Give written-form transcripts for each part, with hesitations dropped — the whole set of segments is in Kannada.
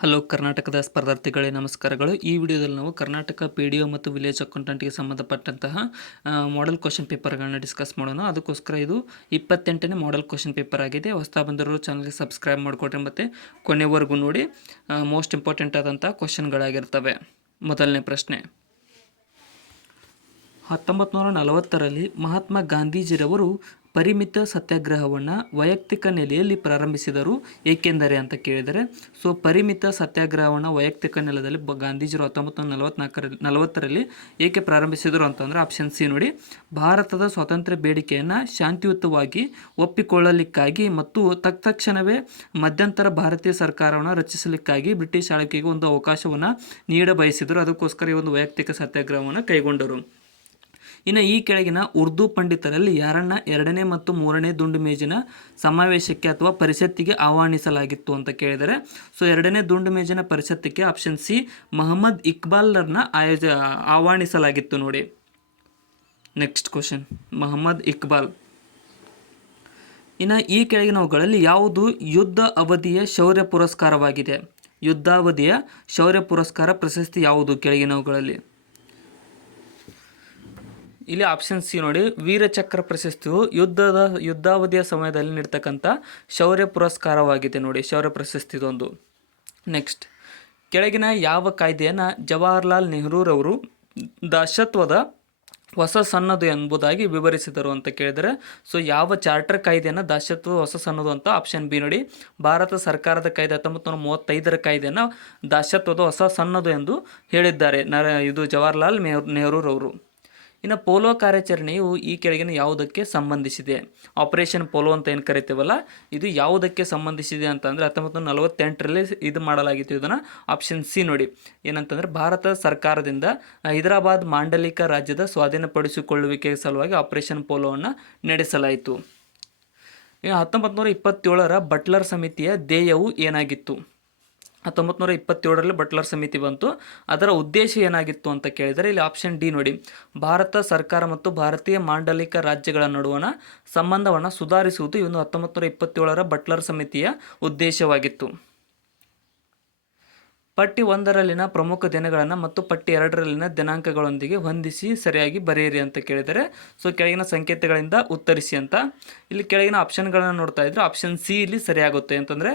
ಹಲೋ ಕರ್ನಾಟಕದ ಸ್ಪರ್ಧಾರ್ಥಿಗಳೇ ನಮಸ್ಕಾರಗಳು. ಈ ವಿಡಿಯೋದಲ್ಲಿ ನಾವು ಕರ್ನಾಟಕ PDO ಮತ್ತು ವಿಲೇಜ್ ಅಕೌಂಟೆಂಟ್ಗೆ ಸಂಬಂಧಪಟ್ಟಂತಹ ಮಾಡೆಲ್ ಕ್ವಶನ್ ಪೇಪರ್ಗಳನ್ನ ಡಿಸ್ಕಸ್ ಮಾಡೋಣ. ಅದಕ್ಕೋಸ್ಕರ ಇದು 28ನೇ ಮಾಡೆಲ್ ಕ್ವಶನ್ ಪೇಪರ್ ಆಗಿದೆ. ಹೊಸದಾಗಿ ಬಂದಿರೋ ಚಾನಲ್ಗೆ ಸಬ್ಸ್ಕ್ರೈಬ್ ಮಾಡಿಕೊಡ್ರಿ ಮತ್ತು ಕೊನೆವರೆಗೂ ನೋಡಿ. ಮೋಸ್ಟ್ ಇಂಪಾರ್ಟೆಂಟ್ ಆದಂಥ ಕ್ವಶನ್ಗಳಾಗಿರ್ತವೆ. ಮೊದಲನೇ ಪ್ರಶ್ನೆ, 1940ರಲ್ಲಿ ಮಹಾತ್ಮ ಗಾಂಧೀಜಿರವರು ಪರಿಮಿತ ಸತ್ಯಾಗ್ರಹವನ್ನು ವೈಯಕ್ತಿಕ ನೆಲೆಯಲ್ಲಿ ಪ್ರಾರಂಭಿಸಿದರು ಏಕೆಂದರೆ ಅಂತ ಕೇಳಿದರೆ, ಪರಿಮಿತ ಸತ್ಯಾಗ್ರಹವನ್ನು ವೈಯಕ್ತಿಕ ನೆಲದಲ್ಲಿ ಗಾಂಧೀಜಿರು 1940ರಲ್ಲಿ ಏಕೆ ಪ್ರಾರಂಭಿಸಿದರು ಅಂತಂದರೆ ಆಪ್ಷನ್ ಸಿ ನೋಡಿ, ಭಾರತದ ಸ್ವಾತಂತ್ರ್ಯ ಬೇಡಿಕೆಯನ್ನು ಶಾಂತಿಯುತವಾಗಿ ಒಪ್ಪಿಕೊಳ್ಳಲಿಕ್ಕಾಗಿ ಮತ್ತು ತಕ್ಷಣವೇ ಮಧ್ಯಂತರ ಭಾರತೀಯ ಸರ್ಕಾರವನ್ನು ರಚಿಸಲಿಕ್ಕಾಗಿ ಬ್ರಿಟಿಷ್ ಆಳ್ವಿಕೆಗೆ ಒಂದು ಅವಕಾಶವನ್ನು ನೀಡ ಬಯಸಿದರು. ಅದಕ್ಕೋಸ್ಕರ ಈ ಒಂದು ವೈಯಕ್ತಿಕ ಸತ್ಯಾಗ್ರಹವನ್ನು ಕೈಗೊಂಡರು. ಇನ್ನು ಈ ಕೆಳಗಿನ ಉರ್ದು ಪಂಡಿತರಲ್ಲಿ ಯಾರನ್ನ 2ನೇ ಮತ್ತು 3ನೇ ದುಂಡು ಮೇಜಿನ ಸಮಾವೇಶಕ್ಕೆ ಅಥವಾ ಪರಿಷತ್ತಿಗೆ ಆಹ್ವಾನಿಸಲಾಗಿತ್ತು ಅಂತ ಕೇಳಿದರೆ, 2ನೇ ದುಂಡು ಮೇಜಿನ ಪರಿಷತ್ತಿಗೆ ಆಪ್ಷನ್ ಸಿ ಮೊಹಮ್ಮದ್ ಇಕ್ಬಾಲ್ರನ್ನ ಆಹ್ವಾನಿಸಲಾಗಿತ್ತು ನೋಡಿ. Next question, Mohammad Iqbal. ಇನ್ನು ಈ ಕೆಳಗಿನವುಗಳಲ್ಲಿ ಯಾವುದು ಯುದ್ಧ ಅವಧಿಯ ಶೌರ್ಯ ಪುರಸ್ಕಾರವಾಗಿದೆ? ಯುದ್ಧಾವಧಿಯ ಶೌರ್ಯ ಪುರಸ್ಕಾರ ಪ್ರಶಸ್ತಿ ಯಾವುದು ಕೆಳಗಿನವುಗಳಲ್ಲಿ? ಇಲ್ಲಿ ಆಪ್ಷನ್ ಸಿ ನೋಡಿ, ವೀರಚಕ್ರ ಪ್ರಶಸ್ತಿಯು ಯುದ್ಧಾವಧಿಯ ಸಮಯದಲ್ಲಿ ನೀಡ್ತಕ್ಕಂಥ ಶೌರ್ಯ ಪುರಸ್ಕಾರವಾಗಿದೆ ನೋಡಿ, ಶೌರ್ಯ ಪ್ರಶಸ್ತಿ ಇದೊಂದು. ನೆಕ್ಸ್ಟ್, ಕೆಳಗಿನ ಯಾವ ಕಾಯ್ದೆಯನ್ನು ಜವಾಹರ್ಲಾಲ್ ನೆಹರೂರವರು ದಾಸತ್ವದ ಹೊಸ ಸನ್ನದು ಎಂಬುದಾಗಿ ವಿವರಿಸಿದರು ಅಂತ ಕೇಳಿದರೆ, ಯಾವ ಚಾರ್ಟರ್ ಕಾಯ್ದೆಯನ್ನು ದಾಸತ್ವದ ಹೊಸ ಸನ್ನದು ಅಂತ ಆಪ್ಷನ್ ಬಿ ನೋಡಿ, ಭಾರತ ಸರ್ಕಾರದ ಕಾಯ್ದೆ 1935ರ ಕಾಯ್ದೆಯನ್ನು ದಾಸತ್ವದ ಹೊಸ ಸನ್ನದು ಎಂದು ಹೇಳಿದ್ದಾರೆ ಇದು ಜವಾಹರ್ಲಾಲ್ ನೆಹರೂರವರು. ಇನ್ನು ಪೋಲೋ ಕಾರ್ಯಾಚರಣೆಯು ಈ ಕೆಳಗಿನ ಯಾವುದಕ್ಕೆ ಸಂಬಂಧಿಸಿದೆ? ಆಪರೇಷನ್ ಪೋಲೋ ಅಂತ ಏನು ಕರಿತೀವಲ್ಲ, ಇದು ಯಾವುದಕ್ಕೆ ಸಂಬಂಧಿಸಿದೆ ಅಂತಂದರೆ 1948ರಲ್ಲಿ ಇದು ಮಾಡಲಾಗಿತ್ತು. ಇದನ್ನು ಆಪ್ಷನ್ ಸಿ ನೋಡಿ, ಏನಂತಂದರೆ ಭಾರತ ಸರ್ಕಾರದಿಂದ ಹೈದರಾಬಾದ್ ಮಾಂಡಲಿಕ ರಾಜ್ಯದ ಸ್ವಾಧೀನಪಡಿಸಿಕೊಳ್ಳುವಿಕೆ ಸಲುವಾಗಿ ಆಪರೇಷನ್ ಪೋಲೋವನ್ನು ನಡೆಸಲಾಯಿತು. 1927ರ ಬಟ್ಲರ್ ಸಮಿತಿಯ ಧ್ಯೇಯವು ಏನಾಗಿತ್ತು? 1927ರಲ್ಲಿ ಬಟ್ಲರ್ ಸಮಿತಿ ಬಂತು. ಅದರ ಉದ್ದೇಶ ಏನಾಗಿತ್ತು ಅಂತ ಕೇಳಿದರೆ ಇಲ್ಲಿ ಆಪ್ಷನ್ ಡಿ ನೋಡಿ, ಭಾರತ ಸರ್ಕಾರ ಮತ್ತು ಭಾರತೀಯ ಮಾಂಡಲಿಕ ರಾಜ್ಯಗಳ ನಡುವಣ ಸಂಬಂಧವನ್ನು ಸುಧಾರಿಸುವುದು ಇವನ್ನು 1927ರ ಬಟ್ಲರ್ ಸಮಿತಿಯ ಉದ್ದೇಶವಾಗಿತ್ತು. ಪಟ್ಟಿ 1ರಲ್ಲಿನ ಪ್ರಮುಖ ದಿನಗಳನ್ನು ಮತ್ತು ಪಟ್ಟಿ 2ರಲ್ಲಿನ ದಿನಾಂಕಗಳೊಂದಿಗೆ ಹೊಂದಿಸಿ ಸರಿಯಾಗಿ ಬರೆಯಿರಿ ಅಂತ ಕೇಳಿದರೆ, ಕೆಳಗಿನ ಸಂಕೇತಗಳಿಂದ ಉತ್ತರಿಸಿ ಅಂತ. ಇಲ್ಲಿ ಕೆಳಗಿನ ಆಪ್ಷನ್ಗಳನ್ನು ನೋಡ್ತಾ ಇದ್ರೆ ಆಪ್ಷನ್ ಸಿ ಇಲ್ಲಿ ಸರಿಯಾಗುತ್ತೆ. ಅಂತಂದರೆ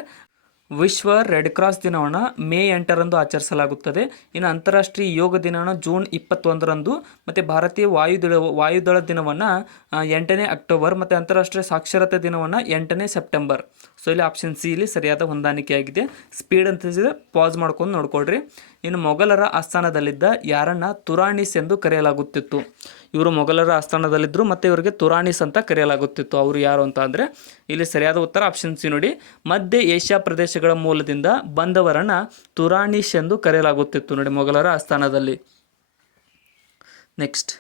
ವಿಶ್ವ ರೆಡ್ ಕ್ರಾಸ್ ದಿನವನ್ನು ಮೇ 8ರಂದು ಆಚರಿಸಲಾಗುತ್ತದೆ. ಇನ್ನು ಅಂತಾರಾಷ್ಟ್ರೀಯ ಯೋಗ ದಿನವನ್ನು ಜೂನ್ 21ರಂದು, ಮತ್ತು ಭಾರತೀಯ ವಾಯುದಳ ದಿನವನ್ನು 8ನೇ ಅಕ್ಟೋಬರ್, ಮತ್ತು ಅಂತಾರಾಷ್ಟ್ರೀಯ ಸಾಕ್ಷರತಾ ದಿನವನ್ನು 8ನೇ ಸೆಪ್ಟೆಂಬರ್. ಇಲ್ಲಿ ಆಪ್ಷನ್ ಸಿ ಇಲ್ಲಿ ಸರಿಯಾದ ಹೊಂದಾಣಿಕೆಯಾಗಿದೆ. ಸ್ಪೀಡ್ ಅಂತ ಪಾಸ್ ಮಾಡ್ಕೊಂಡು ನೋಡ್ಕೊಳ್ರಿ. ಇನ್ನು ಮೊಘಲರ ಆಸ್ಥಾನದಲ್ಲಿದ್ದ ಯಾರನ್ನ ತುರಾಣಿಸ್ ಎಂದು ಕರೆಯಲಾಗುತ್ತಿತ್ತು? ಇವರು ಮೊಘಲರ ಆಸ್ಥಾನದಲ್ಲಿದ್ದರು ಮತ್ತು ಇವರಿಗೆ ತುರಾಣಿಸ್ ಅಂತ ಕರೆಯಲಾಗುತ್ತಿತ್ತು. ಅವರು ಯಾರು ಅಂತ ಅಂದರೆ ಇಲ್ಲಿ ಸರಿಯಾದ ಉತ್ತರ ಆಪ್ಷನ್ ಸಿ ನೋಡಿ, ಮಧ್ಯ ಏಷ್ಯಾ ಪ್ರದೇಶಗಳ ಮೂಲದಿಂದ ಬಂದವರನ್ನು ತುರಾಣಿಸ್ ಎಂದು ಕರೆಯಲಾಗುತ್ತಿತ್ತು ನೋಡಿ, ಮೊಘಲರ ಆಸ್ಥಾನದಲ್ಲಿ. ನೆಕ್ಸ್ಟ್,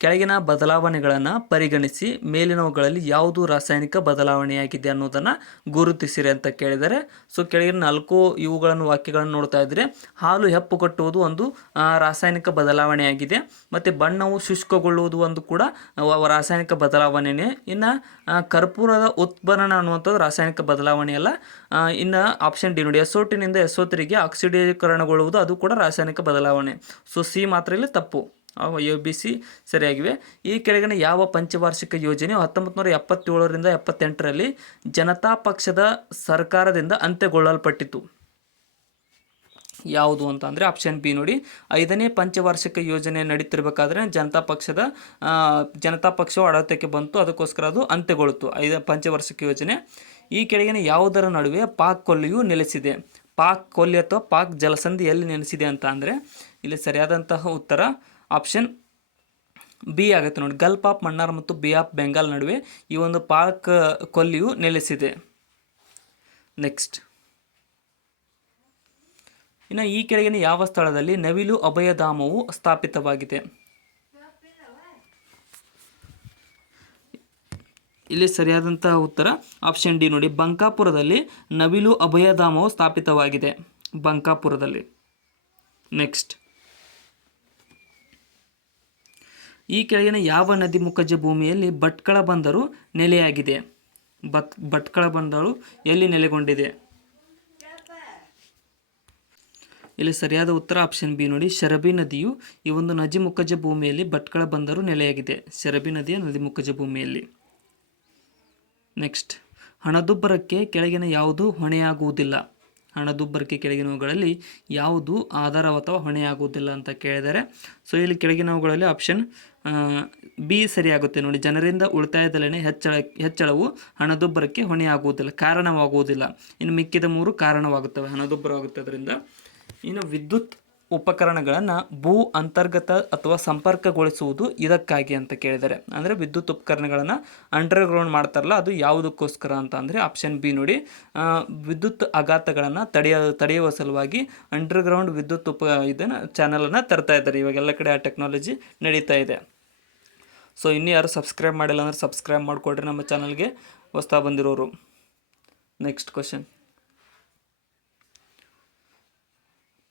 ಕೆಳಗಿನ ಬದಲಾವಣೆಗಳನ್ನು ಪರಿಗಣಿಸಿ ಮೇಲಿನವುಗಳಲ್ಲಿ ಯಾವುದು ರಾಸಾಯನಿಕ ಬದಲಾವಣೆಯಾಗಿದೆ ಅನ್ನೋದನ್ನು ಗುರುತಿಸಿರಿ ಅಂತ ಕೇಳಿದರೆ, ಕೆಳಗಿನ 4 ಇವುಗಳನ್ನು ವಾಕ್ಯಗಳನ್ನು ನೋಡ್ತಾ ಇದ್ದರೆ, ಹಾಲು ಹೆಪ್ಪುಗಟ್ಟುವುದು ಒಂದು ರಾಸಾಯನಿಕ ಬದಲಾವಣೆಯಾಗಿದೆ, ಮತ್ತು ಬಣ್ಣವು ಶುಷ್ಕಗೊಳ್ಳುವುದು ಒಂದು ಕೂಡ ರಾಸಾಯನಿಕ ಬದಲಾವಣೆಯೇ. ಇನ್ನು ಕರ್ಪೂರದ ಉತ್ಪನ್ನ ಅನ್ನುವಂಥದ್ದು ರಾಸಾಯನಿಕ ಬದಲಾವಣೆಯಲ್ಲ. ಇನ್ನು ಆಪ್ಷನ್ ಡಿ ನೋಡಿ, SO2ನಿಂದ SO3ಗೆ ಆಕ್ಸಿಡೀಕರಣಗೊಳ್ಳುವುದು ಅದು ಕೂಡ ರಾಸಾಯನಿಕ ಬದಲಾವಣೆ. ಸಿ ಮಾತ್ರ ಇಲ್ಲಿ ತಪ್ಪು. ABC ಸರಿಯಾಗಿವೆ. ಈ ಕೆಳಗಿನ ಯಾವ ಪಂಚವಾರ್ಷಿಕ ಯೋಜನೆಯು 1977ರಿಂದ 78ರಲ್ಲಿ ಜನತಾ ಪಕ್ಷದ ಸರ್ಕಾರದಿಂದ ಅಂತ್ಯಗೊಳ್ಳಲ್ಪಟ್ಟಿತು? ಯಾವುದು ಅಂತ ಅಂದರೆ ಆಪ್ಷನ್ ಬಿ ನೋಡಿ, 5ನೇ ಪಂಚವಾರ್ಷಿಕ ಯೋಜನೆ ನಡೀತಿರ್ಬೇಕಾದ್ರೆ ಜನತಾ ಪಕ್ಷವು ಆಡಳಿತಕ್ಕೆ ಬಂತು, ಅದಕ್ಕೋಸ್ಕರ ಅದು ಅಂತ್ಯಗೊಳ್ತು 5ನೇ ಪಂಚವಾರ್ಷಿಕ ಯೋಜನೆ. ಈ ಕೆಳಗಿನ ಯಾವುದರ ನಡುವೆ ಪಾಕ್ ಕೊಲ್ಲಿಯು ನೆಲೆಸಿದೆ? ಪಾಕ್ ಕೊಲ್ಲಿ ಅಥವಾ ಪಾಕ್ ಜಲಸಂಧಿ ಎಲ್ಲಿ ನೆಲೆಸಿದೆ ಅಂತ ಅಂದರೆ ಇಲ್ಲಿ ಸರಿಯಾದಂತಹ ಉತ್ತರ ಆಪ್ಷನ್ ಬಿ ಆಗುತ್ತೆ ನೋಡಿ, ಗಲ್ಫ್ ಆಫ್ ಮನ್ನಾರ್ ಮತ್ತು ಬೇ ಆಫ್ ಬೆಂಗಾಲ್ ನಡುವೆ ಈ ಒಂದು ಪಾಕ್ ಕೊಲ್ಲಿಯು ನೆಲೆಸಿದೆ. ನೆಕ್ಸ್ಟ್, ಇನ್ನು ಈ ಕೆಳಗಿನ ಯಾವ ಸ್ಥಳದಲ್ಲಿ ನವಿಲು ಅಭಯಧಾಮವು ಸ್ಥಾಪಿತವಾಗಿದೆ? ಇಲ್ಲಿ ಸರಿಯಾದಂತಹ ಉತ್ತರ ಆಪ್ಷನ್ ಡಿ ನೋಡಿ, ಬಂಕಾಪುರದಲ್ಲಿ ನವಿಲು ಅಭಯಧಾಮವು ಸ್ಥಾಪಿತವಾಗಿದೆ, ಬಂಕಾಪುರದಲ್ಲಿ. ನೆಕ್ಸ್ಟ್, ಈ ಕೆಳಗಿನ ಯಾವ ನದಿ ಮುಖಜ ಭೂಮಿಯಲ್ಲಿ ಭಟ್ಕಳ ಬಂದರು ನೆಲೆಯಾಗಿದೆ? ಭಟ್ಕಳ ಬಂದರು ಎಲ್ಲಿ ನೆಲೆಗೊಂಡಿದೆ? ಇಲ್ಲಿ ಸರಿಯಾದ ಉತ್ತರ ಆಪ್ಷನ್ ಬಿ ನೋಡಿ, ಶರಬಿ ನದಿಯು ಈ ಒಂದು ನದಿಮುಖಜ ಭೂಮಿಯಲ್ಲಿ ಭಟ್ಕಳ ಬಂದರು ನೆಲೆಯಾಗಿದೆ. ಶರಬಿ ನದಿಯ ನದಿಮುಖಜ ಭೂಮಿಯಲ್ಲಿ. ನೆಕ್ಸ್ಟ್, ಹಣದುಬ್ಬರಕ್ಕೆ ಕೆಳಗಿನ ಯಾವುದು ಹೊಣೆಯಾಗುವುದಿಲ್ಲ? ಹಣದುಬ್ಬರಕ್ಕೆ ಕೆಳಗಿನವುಗಳಲ್ಲಿ ಯಾವುದು ಆಧಾರ ಅಥವಾ ಹೊಣೆಯಾಗುವುದಿಲ್ಲ ಅಂತ ಕೇಳಿದರೆ, ಸೊ ಇಲ್ಲಿ ಕೆಳಗಿನವುಗಳಲ್ಲಿ ಆಪ್ಷನ್ ಬಿ ಸರಿಯಾಗುತ್ತೆ ನೋಡಿ. ಜನರಿಂದ ಉಳಿತಾಯದಲ್ಲಿನ ಹೆಚ್ಚಳವು ಹಣದುಬ್ಬರಕ್ಕೆ ಹೊಣೆಯಾಗುವುದಿಲ್ಲ, ಕಾರಣವಾಗುವುದಿಲ್ಲ. ಇನ್ನು ಮಿಕ್ಕಿದ 3 ಕಾರಣವಾಗುತ್ತವೆ, ಹಣದುಬ್ಬರವಾಗುತ್ತದರಿಂದ. ಇನ್ನು ವಿದ್ಯುತ್ ಉಪಕರಣಗಳನ್ನು ಭೂ ಅಂತರ್ಗತ ಅಥವಾ ಸಂಪರ್ಕಗೊಳಿಸುವುದು ಇದಕ್ಕಾಗಿ ಅಂತ ಕೇಳಿದರೆ, ಅಂದರೆ ವಿದ್ಯುತ್ ಉಪಕರಣಗಳನ್ನು ಅಂಡರ್ಗ್ರೌಂಡ್ ಮಾಡ್ತಾರಲ್ಲ, ಅದು ಯಾವುದಕ್ಕೋಸ್ಕರ ಅಂತ ಅಂದರೆ ಆಪ್ಷನ್ ಬಿ ನೋಡಿ, ವಿದ್ಯುತ್ ಆಘಾತಗಳನ್ನು ತಡೆಯುವ ಸಲುವಾಗಿ ಅಂಡರ್ಗ್ರೌಂಡ್ ವಿದ್ಯುತ್ ಇದನ್ನು ಚಾನಲನ್ನು ತರ್ತಾ ಇದ್ದಾರೆ. ಇವಾಗೆಲ್ಲ ಕಡೆ ಆ ಟೆಕ್ನಾಲಜಿ ನಡೀತಾ ಇದೆ. ಸೊ ಇನ್ನೂ ಯಾರು ಸಬ್ಸ್ಕ್ರೈಬ್ ಮಾಡಿಲ್ಲ ಅಂದರೆ ಸಬ್ಸ್ಕ್ರೈಬ್ ಮಾಡಿಕೊಡ್ರಿ ನಮ್ಮ ಚಾನಲ್ಗೆ, ಹೊಸ್ತಾ ಬಂದಿರೋರು. ನೆಕ್ಸ್ಟ್ ಕ್ವಶನ್,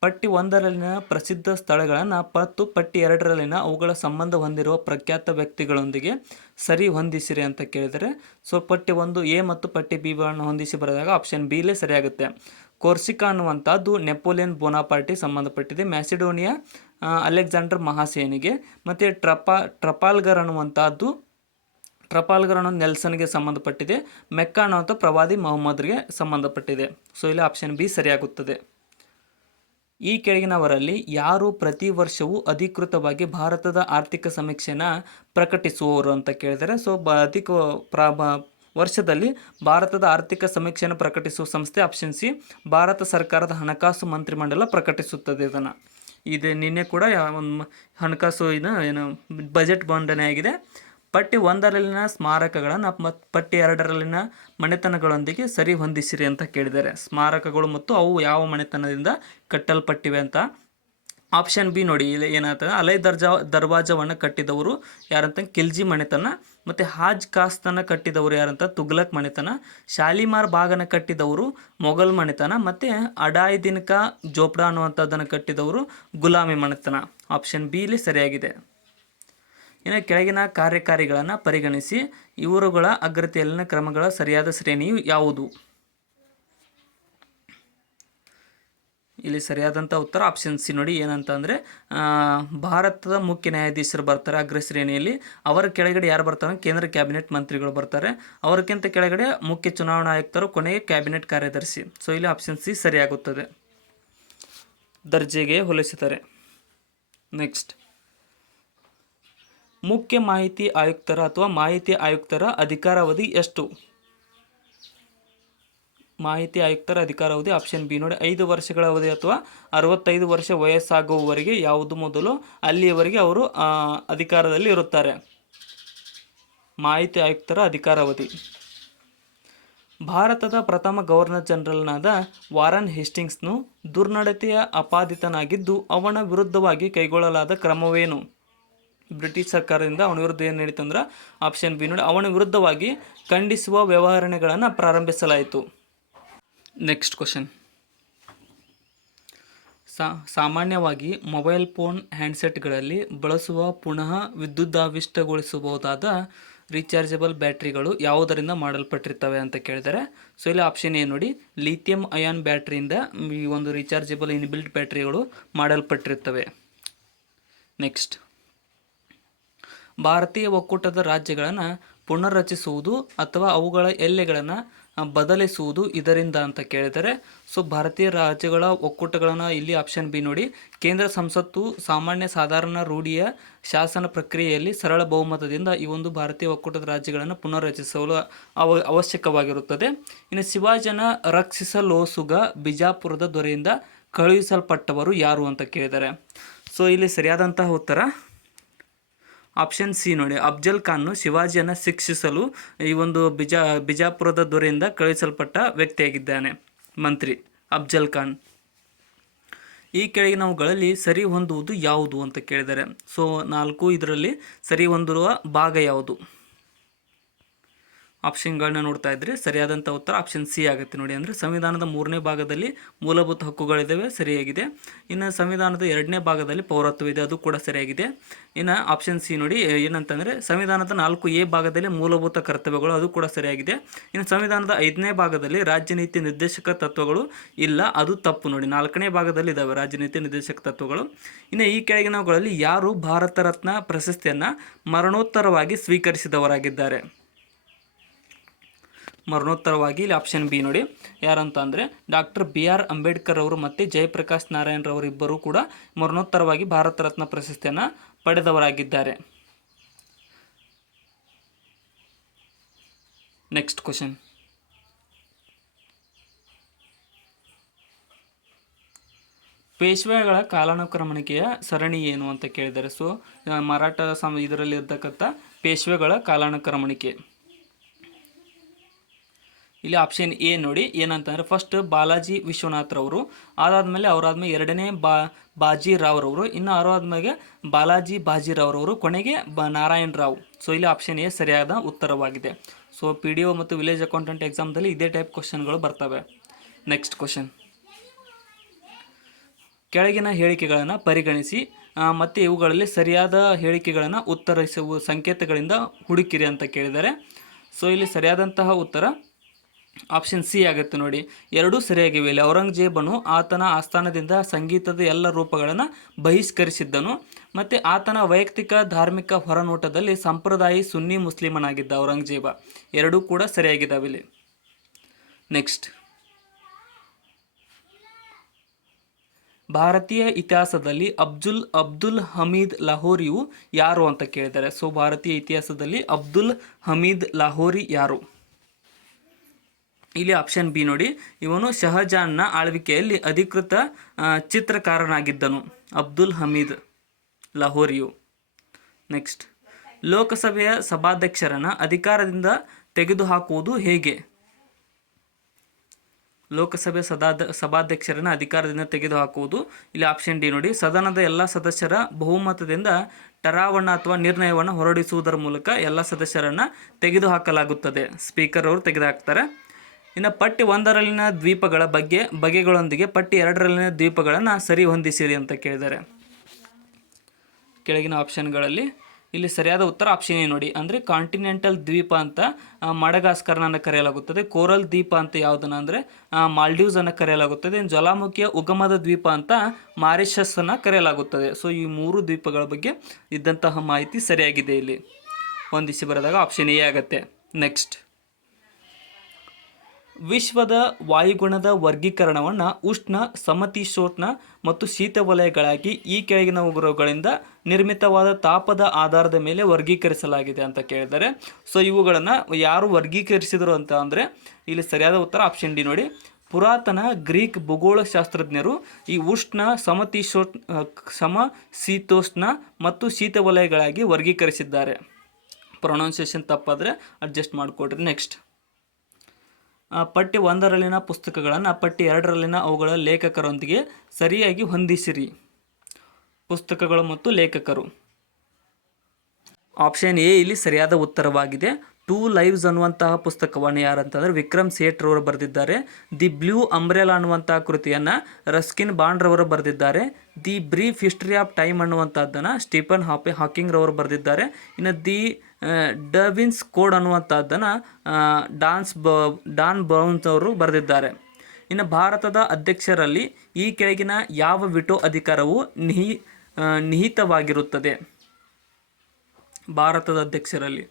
ಪಟ್ಟಿ 1ರಲ್ಲಿನ ಪ್ರಸಿದ್ಧ ಸ್ಥಳಗಳನ್ನು ಮತ್ತು ಪಟ್ಟಿ 2ರಲ್ಲಿನ ಅವುಗಳ ಸಂಬಂಧ ಹೊಂದಿರುವ ಪ್ರಖ್ಯಾತ ವ್ಯಕ್ತಿಗಳೊಂದಿಗೆ ಸರಿ ಹೊಂದಿಸಿರಿ ಅಂತ ಕೇಳಿದರೆ, ಸೊ ಪಟ್ಟಿ 1 ಎ ಮತ್ತು ಪಟ್ಟಿ ಬಿಗಳನ್ನು ಹೊಂದಿಸಿ ಬರೆದಾಗ ಆಪ್ಷನ್ ಬಿಲೇ ಸರಿಯಾಗುತ್ತೆ. ಕೋರ್ಸಿಕಾ ಅನ್ನುವಂಥದ್ದು ನೆಪೋಲಿಯನ್ ಬೋನಾಪಾರ್ಟಿ ಸಂಬಂಧಪಟ್ಟಿದೆ. ಮ್ಯಾಸಿಡೋನಿಯಾ ಅಲೆಕ್ಸಾಂಡರ್ ಮಹಾಸೇನಿಗೆ. ಮತ್ತು ಟ್ರಫಾಲ್ಗರ್ ಅನ್ನುವಂಥದ್ದು ನೆಲ್ಸನ್ಗೆ ಸಂಬಂಧಪಟ್ಟಿದೆ. ಮೆಕ್ಕಾ ಅನ್ನುವಂಥ ಪ್ರವಾದಿ ಮೊಹಮ್ಮದ್ಗೆ ಸಂಬಂಧಪಟ್ಟಿದೆ. ಸೊ ಇಲ್ಲಿ ಆಪ್ಷನ್ ಬಿ ಸರಿಯಾಗುತ್ತದೆ. ಈ ಕೆಳಗಿನವರಲ್ಲಿ ಯಾರು ಪ್ರತಿ ವರ್ಷವೂ ಅಧಿಕೃತವಾಗಿ ಭಾರತದ ಆರ್ಥಿಕ ಸಮೀಕ್ಷೆನ ಪ್ರಕಟಿಸುವವರು ಅಂತ ಕೇಳಿದರೆ, ಸೊ ವರ್ಷದಲ್ಲಿ ಭಾರತದ ಆರ್ಥಿಕ ಸಮೀಕ್ಷೆಯನ್ನು ಪ್ರಕಟಿಸುವ ಸಂಸ್ಥೆ ಆಪ್ಷನ್ ಸಿ, ಭಾರತ ಸರ್ಕಾರದ ಹಣಕಾಸು ಮಂತ್ರಿಮಂಡಲ ಪ್ರಕಟಿಸುತ್ತದೆ. ಇದು ನಿನ್ನೆ ಕೂಡ ಒಂದು ಹಣಕಾಸು ಏನು ಬಜೆಟ್ ಮಂಡನೆ ಆಗಿದೆ. ಪಟ್ಟಿ 1ರಲ್ಲಿನ ಸ್ಮಾರಕಗಳನ್ನು ಮತ್ತು ಪಟ್ಟಿ 2ರಲ್ಲಿನ ಮನೆತನಗಳೊಂದಿಗೆ ಸರಿ ಹೊಂದಿಸಿರಿ ಅಂತ ಕೇಳಿದ್ದಾರೆ. ಸ್ಮಾರಕಗಳು ಮತ್ತು ಅವು ಯಾವ ಮನೆತನದಿಂದ ಕಟ್ಟಲ್ಪಟ್ಟಿವೆ ಅಂತ. ಆಪ್ಷನ್ ಬಿ ನೋಡಿ, ಇಲ್ಲಿ ಏನಾಗ್ತದೆ, ಅಲೈ ದರ್ವಾಜವನ್ನು ಕಟ್ಟಿದವರು ಯಾರಂತ ಖಿಲ್ಜಿ ಮನೆತನ. ಮತ್ತು ಹಾಜ್ ಕಾಸ್ತನ ಕಟ್ಟಿದವರು ಯಾರಂತ ತುಘಲಕ್ ಮನೆತನ. ಶಾಲಿಮಾರ್ ಬಾಗನ ಕಟ್ಟಿದವರು ಮೊಘಲ್ ಮನೆತನ. ಮತ್ತು ಅಡಾಯಿದಿನ್ ಕಾ ಜೋಪ್ಡಾ ಅನ್ನುವಂಥದ್ದನ್ನು ಕಟ್ಟಿದವರು ಗುಲಾಮಿ ಮನೆತನ. ಆಪ್ಷನ್ ಬಿ ಇಲ್ಲಿ ಸರಿಯಾಗಿದೆ. ಇನ್ನು ಕೆಳಗಿನ ಕಾರ್ಯಕಾರಿಗಳನ್ನು ಪರಿಗಣಿಸಿ ಇವರುಗಳ ಅಗ್ರತೆಯಲ್ಲಿನ ಕ್ರಮಗಳ ಸರಿಯಾದ ಶ್ರೇಣಿಯು ಯಾವುದು? ಇಲ್ಲಿ ಸರಿಯಾದಂಥ ಉತ್ತರ ಆಪ್ಷನ್ ಸಿ ನೋಡಿ. ಏನಂತ ಅಂದರೆ ಭಾರತದ ಮುಖ್ಯ ನ್ಯಾಯಾಧೀಶರು ಬರ್ತಾರೆ ಅಗ್ರ ಶ್ರೇಣಿಯಲ್ಲಿ. ಅವರ ಕೆಳಗಡೆ ಯಾರು ಬರ್ತಾರೆ? ಕೇಂದ್ರ ಕ್ಯಾಬಿನೆಟ್ ಮಂತ್ರಿಗಳು ಬರ್ತಾರೆ. ಅವರಿಗಿಂತ ಕೆಳಗಡೆ ಮುಖ್ಯ ಚುನಾವಣಾ ಆಯುಕ್ತರು, ಕೊನೆಗೆ ಕ್ಯಾಬಿನೆಟ್ ಕಾರ್ಯದರ್ಶಿ. ಸೊ ಇಲ್ಲಿ ಆಪ್ಷನ್ ಸಿ ಸರಿಯಾಗುತ್ತದೆ. ದರ್ಜೆಗೆ ಹೋಲಿಸುತ್ತಾರೆ. ನೆಕ್ಸ್ಟ್, ಮುಖ್ಯ ಮಾಹಿತಿ ಆಯುಕ್ತರ ಅಥವಾ ಮಾಹಿತಿ ಆಯುಕ್ತರ ಅಧಿಕಾರಾವಧಿ ಎಷ್ಟು? ಮಾಹಿತಿ ಆಯುಕ್ತರ ಅಧಿಕಾರಾವಧಿ ಆಪ್ಷನ್ ಬಿ ನೋಡಿ, 5 ವರ್ಷಗಳ ಅವಧಿ ಅಥವಾ 65 ವರ್ಷ ವಯಸ್ಸಾಗುವವರೆಗೆ ಯಾವುದು ಮೊದಲು ಅಲ್ಲಿಯವರೆಗೆ ಅವರು ಅಧಿಕಾರದಲ್ಲಿ ಇರುತ್ತಾರೆ. ಮಾಹಿತಿ ಆಯುಕ್ತರ ಅಧಿಕಾರಾವಧಿ. ಭಾರತದ ಪ್ರಥಮ ಗವರ್ನರ್ ಜನರಲ್ನಾದ ವಾರನ್ ಹೇಸ್ಟಿಂಗ್ಸ್ನು ದುರ್ನಡತೆಯ ಅಪಾದಿತನಾಗಿದ್ದು ಅವನ ವಿರುದ್ಧವಾಗಿ ಕೈಗೊಳ್ಳಲಾದ ಕ್ರಮವೇನು? ಬ್ರಿಟಿಷ್ ಸರ್ಕಾರದಿಂದ ಅವನ ವಿರುದ್ಧ ಏನು ನಡೀತಂದ್ರೆ ಆಪ್ಷನ್ ಬಿ ನೋಡಿ, ಅವನ ವಿರುದ್ಧವಾಗಿ ಖಂಡಿಸುವ ವ್ಯವಹಾರಗಳನ್ನು ಪ್ರಾರಂಭಿಸಲಾಯಿತು. ನೆಕ್ಸ್ಟ್ ಕ್ವಶನ್, ಸಾಮಾನ್ಯವಾಗಿ ಮೊಬೈಲ್ ಫೋನ್ ಹ್ಯಾಂಡ್ಸೆಟ್ಗಳಲ್ಲಿ ಬಳಸುವ ಪುನಃ ವಿದ್ಯುದಾವಿಷ್ಟಗೊಳಿಸಬಹುದಾದ ರೀಚಾರ್ಜಬಲ್ ಬ್ಯಾಟ್ರಿಗಳು ಯಾವುದರಿಂದ ಮಾಡಲ್ಪಟ್ಟಿರ್ತವೆ ಅಂತ ಕೇಳಿದರೆ, ಸೊ ಇಲ್ಲಿ ಆಪ್ಷನ್ ಏನು ನೋಡಿ, ಲಿಥಿಯಂ ಅಯಾನ್ ಬ್ಯಾಟ್ರಿಯಿಂದ ಈ ಒಂದು ರೀಚಾರ್ಜಬಲ್ ಇನ್ಬಿಲ್ಟ್ ಬ್ಯಾಟ್ರಿಗಳು ಮಾಡಲ್ಪಟ್ಟಿರ್ತವೆ. ನೆಕ್ಸ್ಟ್, ಭಾರತೀಯ ಒಕ್ಕೂಟದ ರಾಜ್ಯಗಳನ್ನು ಪುನರ್ರಚಿಸುವುದು ಅಥವಾ ಅವುಗಳ ಎಲ್ಲೆಗಳನ್ನು ಬದಲಿಸುವುದು ಇದರಿಂದ ಅಂತ ಕೇಳಿದರೆ, ಸೊ ಭಾರತೀಯ ರಾಜ್ಯಗಳ ಒಕ್ಕೂಟಗಳನ್ನು ಇಲ್ಲಿ ಆಪ್ಷನ್ ಬಿ ನೋಡಿ, ಕೇಂದ್ರ ಸಂಸತ್ತು ಸಾಧಾರಣ ರೂಢಿಯ ಶಾಸನ ಪ್ರಕ್ರಿಯೆಯಲ್ಲಿ ಸರಳ ಬಹುಮತದಿಂದ ಈ ಒಂದು ಭಾರತೀಯ ಒಕ್ಕೂಟದ ರಾಜ್ಯಗಳನ್ನು ಪುನರ್ರಚಿಸಲು ಅವಶ್ಯಕವಾಗಿರುತ್ತದೆ. ಇನ್ನು ಶಿವಾಜನ ರಕ್ಷಿಸಲೋಸುಗ ಬಿಜಾಪುರದ ದೊರೆಯಿಂದ ಕಳುಹಿಸಲ್ಪಟ್ಟವರು ಯಾರು ಅಂತ ಕೇಳಿದ್ದಾರೆ. ಸೊ ಇಲ್ಲಿ ಸರಿಯಾದಂತಹ ಉತ್ತರ ಆಪ್ಷನ್ ಸಿ ನೋಡಿ, ಅಫ್ಜಲ್ ಖಾನ್ ಶಿವಾಜಿಯನ್ನು ಶಿಕ್ಷಿಸಲು ಈ ಒಂದು ಬಿಜಾಪುರದ ದೊರೆಯಿಂದ ಕಳುಹಿಸಲ್ಪಟ್ಟ ವ್ಯಕ್ತಿಯಾಗಿದ್ದಾನೆ, ಮಂತ್ರಿ ಅಫ್ಜಲ್ ಖಾನ್. ಈ ಕೆಳಗಿನವುಗಳಲ್ಲಿ ಸರಿ ಹೊಂದುವುದು ಯಾವುದು ಅಂತ ಕೇಳಿದ್ದಾರೆ. ಸೊ 4 ಇದರಲ್ಲಿ ಸರಿ ಹೊಂದಿರುವ ಭಾಗ ಯಾವುದು? ಆಪ್ಷನ್ಗಳನ್ನ ನೋಡ್ತಾ ಇದ್ದರೆ ಸರಿಯಾದಂಥ ಉತ್ತರ ಆಪ್ಷನ್ ಸಿ ಆಗುತ್ತೆ ನೋಡಿ. ಅಂದರೆ ಸಂವಿಧಾನದ 3ನೇ ಭಾಗದಲ್ಲಿ ಮೂಲಭೂತ ಹಕ್ಕುಗಳಿದ್ದಾವೆ, ಸರಿಯಾಗಿದೆ. ಇನ್ನು ಸಂವಿಧಾನದ 2ನೇ ಭಾಗದಲ್ಲಿ ಪೌರತ್ವ ಇದೆ, ಅದು ಕೂಡ ಸರಿಯಾಗಿದೆ. ಇನ್ನು ಆಪ್ಷನ್ ಸಿ ನೋಡಿ ಏನಂತಂದರೆ ಸಂವಿಧಾನದ 4A ಭಾಗದಲ್ಲಿ ಮೂಲಭೂತ ಕರ್ತವ್ಯಗಳು, ಅದು ಕೂಡ ಸರಿಯಾಗಿದೆ. ಇನ್ನು ಸಂವಿಧಾನದ 5ನೇ ಭಾಗದಲ್ಲಿ ರಾಜ್ಯ ನೀತಿ ನಿರ್ದೇಶಕ ತತ್ವಗಳು ಇಲ್ಲ, ಅದು ತಪ್ಪು ನೋಡಿ. 4ನೇ ಭಾಗದಲ್ಲಿ ಇದ್ದಾವೆ ರಾಜ್ಯ ನೀತಿ ನಿರ್ದೇಶಕ ತತ್ವಗಳು. ಇನ್ನು ಈ ಕೆಳಗಿನವುಗಳಲ್ಲಿ ಯಾರು ಭಾರತ ರತ್ನ ಪ್ರಶಸ್ತಿಯನ್ನು ಮರಣೋತ್ತರವಾಗಿ ಸ್ವೀಕರಿಸಿದವರಾಗಿದ್ದಾರೆ? ಮರಣೋತ್ತರವಾಗಿ ಇಲ್ಲಿ ಆಪ್ಷನ್ ಬಿ ನೋಡಿ. ಯಾರಂತ ಅಂದರೆ ಡಾಕ್ಟರ್ BR ಅಂಬೇಡ್ಕರ್ ಅವರು ಮತ್ತು ಜಯಪ್ರಕಾಶ್ ನಾರಾಯಣ್ ರವರು ಇಬ್ಬರು ಕೂಡ ಮರಣೋತ್ತರವಾಗಿ ಭಾರತ ರತ್ನ ಪ್ರಶಸ್ತಿಯನ್ನು ಪಡೆದವರಾಗಿದ್ದಾರೆ. Next question. ಪೇಶ್ವೆಗಳ ಕಾಲಾನುಕ್ರಮಣಿಕೆಯ ಸರಣಿ ಏನು ಅಂತ ಕೇಳಿದ್ದಾರೆ. ಸೊ ಮರಾಠ ಇದರಲ್ಲಿ ಇರ್ತಕ್ಕಂಥ ಪೇಶ್ವೆಗಳ ಕಾಲಾನುಕ್ರಮಣಿಕೆ. ಇಲ್ಲಿ ಆಪ್ಷನ್ ಎ ನೋಡಿ. ಏನಂತಂದರೆ ಫಸ್ಟ್ ಬಾಲಾಜಿ ವಿಶ್ವನಾಥ್ರವರು, ಅದಾದಮೇಲೆ ಅವರಾದ್ಮೇಲೆ 2ನೇ ಬಾಜಿರಾವ್ರವರು, ಇನ್ನು ಅವರಾದ್ಮೇಲೆ ಬಾಲಾಜಿ ಬಾಜಿರಾವ್ರವರು, ಕೊನೆಗೆ ನಾರಾಯಣ್ ರಾವ್. ಸೊ ಇಲ್ಲಿ ಆಪ್ಷನ್ ಎ ಸರಿಯಾದ ಉತ್ತರವಾಗಿದೆ. ಸೊ PDO ಮತ್ತು ವಿಲೇಜ್ ಅಕೌಂಟೆಂಟ್ ಎಕ್ಸಾಮ್ದಲ್ಲಿ ಇದೇ ಟೈಪ್ ಕ್ವಶನ್ಗಳು ಬರ್ತವೆ. Next question. ಕೆಳಗಿನ ಹೇಳಿಕೆಗಳನ್ನು ಪರಿಗಣಿಸಿ ಮತ್ತು ಇವುಗಳಲ್ಲಿ ಸರಿಯಾದ ಹೇಳಿಕೆಗಳನ್ನು ಉತ್ತರಿಸುವ ಸಂಕೇತಗಳಿಂದ ಹುಡುಕಿರಿ ಅಂತ ಕೇಳಿದ್ದಾರೆ. ಸೊ ಇಲ್ಲಿ ಸರಿಯಾದಂತಹ ಉತ್ತರ ಆಪ್ಷನ್ ಸಿ ಆಗುತ್ತೆ ನೋಡಿ. ಎರಡೂ ಸರಿಯಾಗಿವೆ. ಇಲ್ಲಿ ಔರಂಗಜೇಬನು ಆತನ ಆಸ್ಥಾನದಿಂದ ಸಂಗೀತದ ಎಲ್ಲ ರೂಪಗಳನ್ನು ಬಹಿಷ್ಕರಿಸಿದ್ದನು ಮತ್ತು ಆತನ ವೈಯಕ್ತಿಕ ಧಾರ್ಮಿಕ ಹೊರನೋಟದಲ್ಲಿ ಸಂಪ್ರದಾಯಿ ಸುನ್ನಿ ಮುಸ್ಲಿಮನಾಗಿದ್ದ ಔರಂಗಜೇಬ. ಎರಡೂ ಕೂಡ ಸರಿಯಾಗಿದ್ದಾವೆ ಇಲ್ಲಿ. ನೆಕ್ಸ್ಟ್. ಭಾರತೀಯ ಇತಿಹಾಸದಲ್ಲಿ ಅಬ್ದುಲ್ ಹಮೀದ್ ಲಾಹೋರಿಯು ಯಾರು ಅಂತ ಕೇಳಿದ್ದಾರೆ. ಸೊ ಭಾರತೀಯ ಇತಿಹಾಸದಲ್ಲಿ ಅಬ್ದುಲ್ ಹಮೀದ್ ಲಾಹೋರಿ ಯಾರು? ಇಲ್ಲಿ ಆಪ್ಷನ್ ಬಿ ನೋಡಿ. ಇವನು ಶಹಜಾನ್ನ ಆಳ್ವಿಕೆಯಲ್ಲಿ ಅಧಿಕೃತ ಚಿತ್ರಕಾರನಾಗಿದ್ದನು, ಅಬ್ದುಲ್ ಹಮೀದ್ ಲಾಹೋರಿಯು. ನೆಕ್ಸ್ಟ್. ಲೋಕಸಭೆಯ ಸಭಾಧ್ಯಕ್ಷರನ್ನು ಅಧಿಕಾರದಿಂದ ತೆಗೆದುಹಾಕುವುದು ಹೇಗೆ? ಲೋಕಸಭೆ ಸಭಾಧ್ಯಕ್ಷರನ್ನು ಅಧಿಕಾರದಿಂದ ತೆಗೆದುಹಾಕುವುದು ಇಲ್ಲಿ ಆಪ್ಷನ್ ಡಿ ನೋಡಿ. ಸದನದ ಎಲ್ಲ ಸದಸ್ಯರ ಬಹುಮತದಿಂದ ಟರಾವಣ ಅಥವಾ ನಿರ್ಣಯವನ್ನು ಹೊರಡಿಸುವುದರ ಮೂಲಕ ಎಲ್ಲ ಸದಸ್ಯರನ್ನು ತೆಗೆದುಹಾಕಲಾಗುತ್ತದೆ. ಸ್ಪೀಕರ್ ಅವರು ತೆಗೆದುಹಾಕ್ತಾರೆ. ಇನ್ನು ಪಟ್ಟಿ 1ರಲ್ಲಿನ ದ್ವೀಪಗಳ ಬಗೆಗಳೊಂದಿಗೆ ಪಟ್ಟಿ 2ರಲ್ಲಿನ ದ್ವೀಪಗಳನ್ನು ಸರಿ ಹೊಂದಿಸಿರಿ ಅಂತ ಕೇಳಿದ್ದಾರೆ. ಕೆಳಗಿನ ಆಪ್ಷನ್ಗಳಲ್ಲಿ ಇಲ್ಲಿ ಸರಿಯಾದ ಉತ್ತರ ಆಪ್ಷನ್ ಎ ನೋಡಿ. ಅಂದರೆ ಕಾಂಟಿನೆಂಟಲ್ ದ್ವೀಪ ಅಂತ ಮಡಗಾಸ್ಕರ್ನನ್ನು ಕರೆಯಲಾಗುತ್ತದೆ. ಕೋರಲ್ ದ್ವೀಪ ಅಂತ ಯಾವುದನ್ನು ಅಂದರೆ ಮಾಲ್ಡೀವ್ಸ್ ಅನ್ನು ಕರೆಯಲಾಗುತ್ತದೆ. ಜ್ವಾಲಾಮುಖಿಯ ಉಗಮದ ದ್ವೀಪ ಅಂತ ಮಾರಿಷಸ್ ಅನ್ನು ಕರೆಯಲಾಗುತ್ತದೆ. ಸೊ ಈ 3 ದ್ವೀಪಗಳ ಬಗ್ಗೆ ಇದ್ದಂತಹ ಮಾಹಿತಿ ಸರಿಯಾಗಿದೆ. ಇಲ್ಲಿ ಹೊಂದಿಸಿ ಬರೆದಾಗ ಆಪ್ಷನ್ ಎ ಆಗುತ್ತೆ. ನೆಕ್ಸ್ಟ್. ವಿಶ್ವದ ವಾಯುಗುಣದ ವರ್ಗೀಕರಣವನ್ನು ಉಷ್ಣ, ಸಮಶೀತೋಷ್ಣ ಮತ್ತು ಶೀತ ವಲಯಗಳಾಗಿ ಈ ಕೆಳಗಿನವುಗಳಿಂದ ನಿರ್ಮಿತವಾದ ತಾಪದ ಆಧಾರದ ಮೇಲೆ ವರ್ಗೀಕರಿಸಲಾಗಿದೆ ಅಂತ ಕೇಳಿದ್ದಾರೆ. ಸೊ ಇವುಗಳನ್ನು ಯಾರು ವರ್ಗೀಕರಿಸಿದರು ಅಂತ ಅಂದರೆ ಇಲ್ಲಿ ಸರಿಯಾದ ಉತ್ತರ ಆಪ್ಷನ್ ಡಿ ನೋಡಿ. ಪುರಾತನ ಗ್ರೀಕ್ ಭೂಗೋಳಶಾಸ್ತ್ರಜ್ಞರು ಈ ಉಷ್ಣ, ಸಮಶೀತೋಷ್ಣ ಮತ್ತು ಶೀತ ವಲಯಗಳಾಗಿ ವರ್ಗೀಕರಿಸಿದ್ದಾರೆ. ಪ್ರೊನೌನ್ಸಿಯೇಷನ್ ತಪ್ಪಾದರೆ ಅಡ್ಜಸ್ಟ್ ಮಾಡಿಕೊಡ್ರಿ. ನೆಕ್ಸ್ಟ್. ಪಟ್ಟಿ 1ರಲ್ಲಿನ ಪುಸ್ತಕಗಳನ್ನು ಪಟ್ಟಿ 2ರಲ್ಲಿನ ಅವುಗಳ ಲೇಖಕರೊಂದಿಗೆ ಸರಿಯಾಗಿ ಹೊಂದಿಸಿರಿ. ಪುಸ್ತಕಗಳು ಮತ್ತು ಲೇಖಕರು. ಆಪ್ಷನ್ ಎ ಇಲ್ಲಿ ಸರಿಯಾದ ಉತ್ತರವಾಗಿದೆ. 2 ಲೈವ್ಸ್ ಅನ್ನುವಂತಹ ಪುಸ್ತಕವನ್ನು ಯಾರಂತಂದರೆ ವಿಕ್ರಮ್ ಸೇಠ್ ರವರು ಬರೆದಿದ್ದಾರೆ. ದಿ ಬ್ಲೂ ಅಂಬ್ರೆಲಾ ಅನ್ನುವಂತಹ ಕೃತಿಯನ್ನು ರಸ್ಕಿನ್ ಬಾಂಡ್ ರವರು ಬರೆದಿದ್ದಾರೆ. The brief history of time ಅನ್ನುವಂಥದ್ದನ್ನು ಸ್ಟೀಫನ್ ಹಾಕಿಂಗ್ ರವರು ಬರೆದಿದ್ದಾರೆ. ಇನ್ನು ದಿ ಡ ವಿನ್ಸಿ ಕೋಡ್ ಅನ್ನುವಂಥದ್ದನ್ನು ಡಾನ್ ಬ್ರೌನ್ಸ್ ಅವರು ಬರೆದಿದ್ದಾರೆ. ಇನ್ನು ಭಾರತದ ಅಧ್ಯಕ್ಷರಲ್ಲಿ ಈ ಕೆಳಗಿನ ಯಾವ ವಿಟೋ ಅಧಿಕಾರವು ನಿಹಿತವಾಗಿರುತ್ತದೆ? ಭಾರತದ ಅಧ್ಯಕ್ಷರಲ್ಲಿ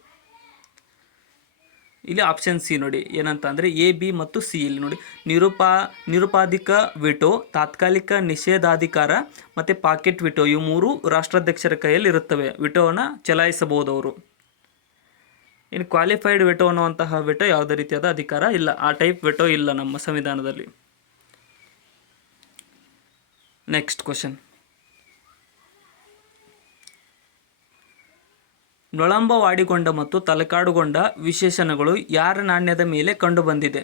ಇಲ್ಲಿ ಆಪ್ಷನ್ ಸಿ ನೋಡಿ. ಏನಂತ ಅಂದರೆ ಎ, ಬಿ ಮತ್ತು ಸಿ. ಇಲ್ಲಿ ನೋಡಿ ನಿರುಪಾಧಿಕ ವಿಟೋ, ತಾತ್ಕಾಲಿಕ ನಿಷೇಧಾಧಿಕಾರ ಮತ್ತು ಪಾಕೆಟ್ ವಿಟೋ, ಇವು 3 ರಾಷ್ಟ್ರಾಧ್ಯಕ್ಷರ ಕೈಯಲ್ಲಿ ಇರುತ್ತವೆ. ವಿಟೋವನ್ನು ಚಲಾಯಿಸಬಹುದು ಅವರು. ಇನ್ನು ಕ್ವಾಲಿಫೈಡ್ ವೆಟೋ ಅನ್ನುವಂತಹ ವೆಟೋ ಯಾವುದೇ ರೀತಿಯಾದ ಅಧಿಕಾರ ಇಲ್ಲ. ಆ ಟೈಪ್ ವೆಟೋ ಇಲ್ಲ ನಮ್ಮ ಸಂವಿಧಾನದಲ್ಲಿ. Next question. ನೊಳಂಬವಾಡಿಗೊಂಡ ಮತ್ತು ತಲಕಾಡುಗೊಂಡ ವಿಶೇಷಣಗಳು ಯಾರ ನಾಣ್ಯದ ಮೇಲೆ ಕಂಡುಬಂದಿದೆ?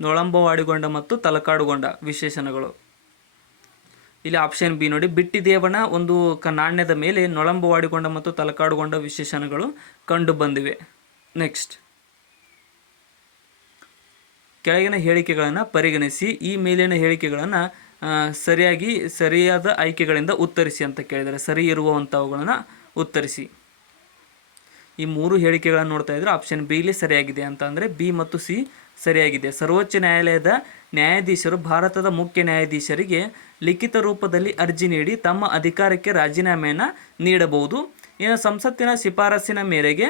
ನೊಳಂಬವಾಡಿಗೊಂಡ ಮತ್ತು ತಲಕಾಡುಗೊಂಡ ವಿಶೇಷಣಗಳು. ಇಲ್ಲಿ ಆಪ್ಷನ್ ಬಿ ನೋಡಿ. ಬಿಟ್ಟಿದೇವನ ಒಂದು ನಾಣ್ಯದ ಮೇಲೆ ನೊಳಂಬವಾಡಿಗೊಂಡ ಮತ್ತು ತಲಕಾಡುಗೊಂಡ ವಿಶೇಷಣಗಳು ಕಂಡುಬಂದಿವೆ. ನೆಕ್ಸ್ಟ್. ಕೆಳಗಿನ ಹೇಳಿಕೆಗಳನ್ನು ಪರಿಗಣಿಸಿ ಈ ಮೇಲಿನ ಹೇಳಿಕೆಗಳನ್ನು ಸರಿಯಾದ ಆಯ್ಕೆಗಳಿಂದ ಉತ್ತರಿಸಿ ಅಂತ ಕೇಳಿದರೆ ಸರಿ ಇರುವಂಥವುಗಳನ್ನು ಉತ್ತರಿಸಿ. ಈ 3 ಹೇಳಿಕೆಗಳನ್ನು ನೋಡ್ತಾ ಇದ್ರೆ ಆಪ್ಷನ್ ಬಿ ಇಲ್ಲಿ ಸರಿಯಾಗಿದೆ ಅಂತ ಅಂದರೆ ಬಿ ಮತ್ತು ಸಿ ಸರಿಯಾಗಿದೆ. ಸರ್ವೋಚ್ಚ ನ್ಯಾಯಾಲಯದ ನ್ಯಾಯಾಧೀಶರು ಭಾರತದ ಮುಖ್ಯ ನ್ಯಾಯಾಧೀಶರಿಗೆ ಲಿಖಿತ ರೂಪದಲ್ಲಿ ಅರ್ಜಿ ನೀಡಿ ತಮ್ಮ ಅಧಿಕಾರಕ್ಕೆ ರಾಜೀನಾಮೆಯನ್ನು ನೀಡಬಹುದು. ಇನ್ನು ಸಂಸತ್ತಿನ ಶಿಫಾರಸಿನ ಮೇರೆಗೆ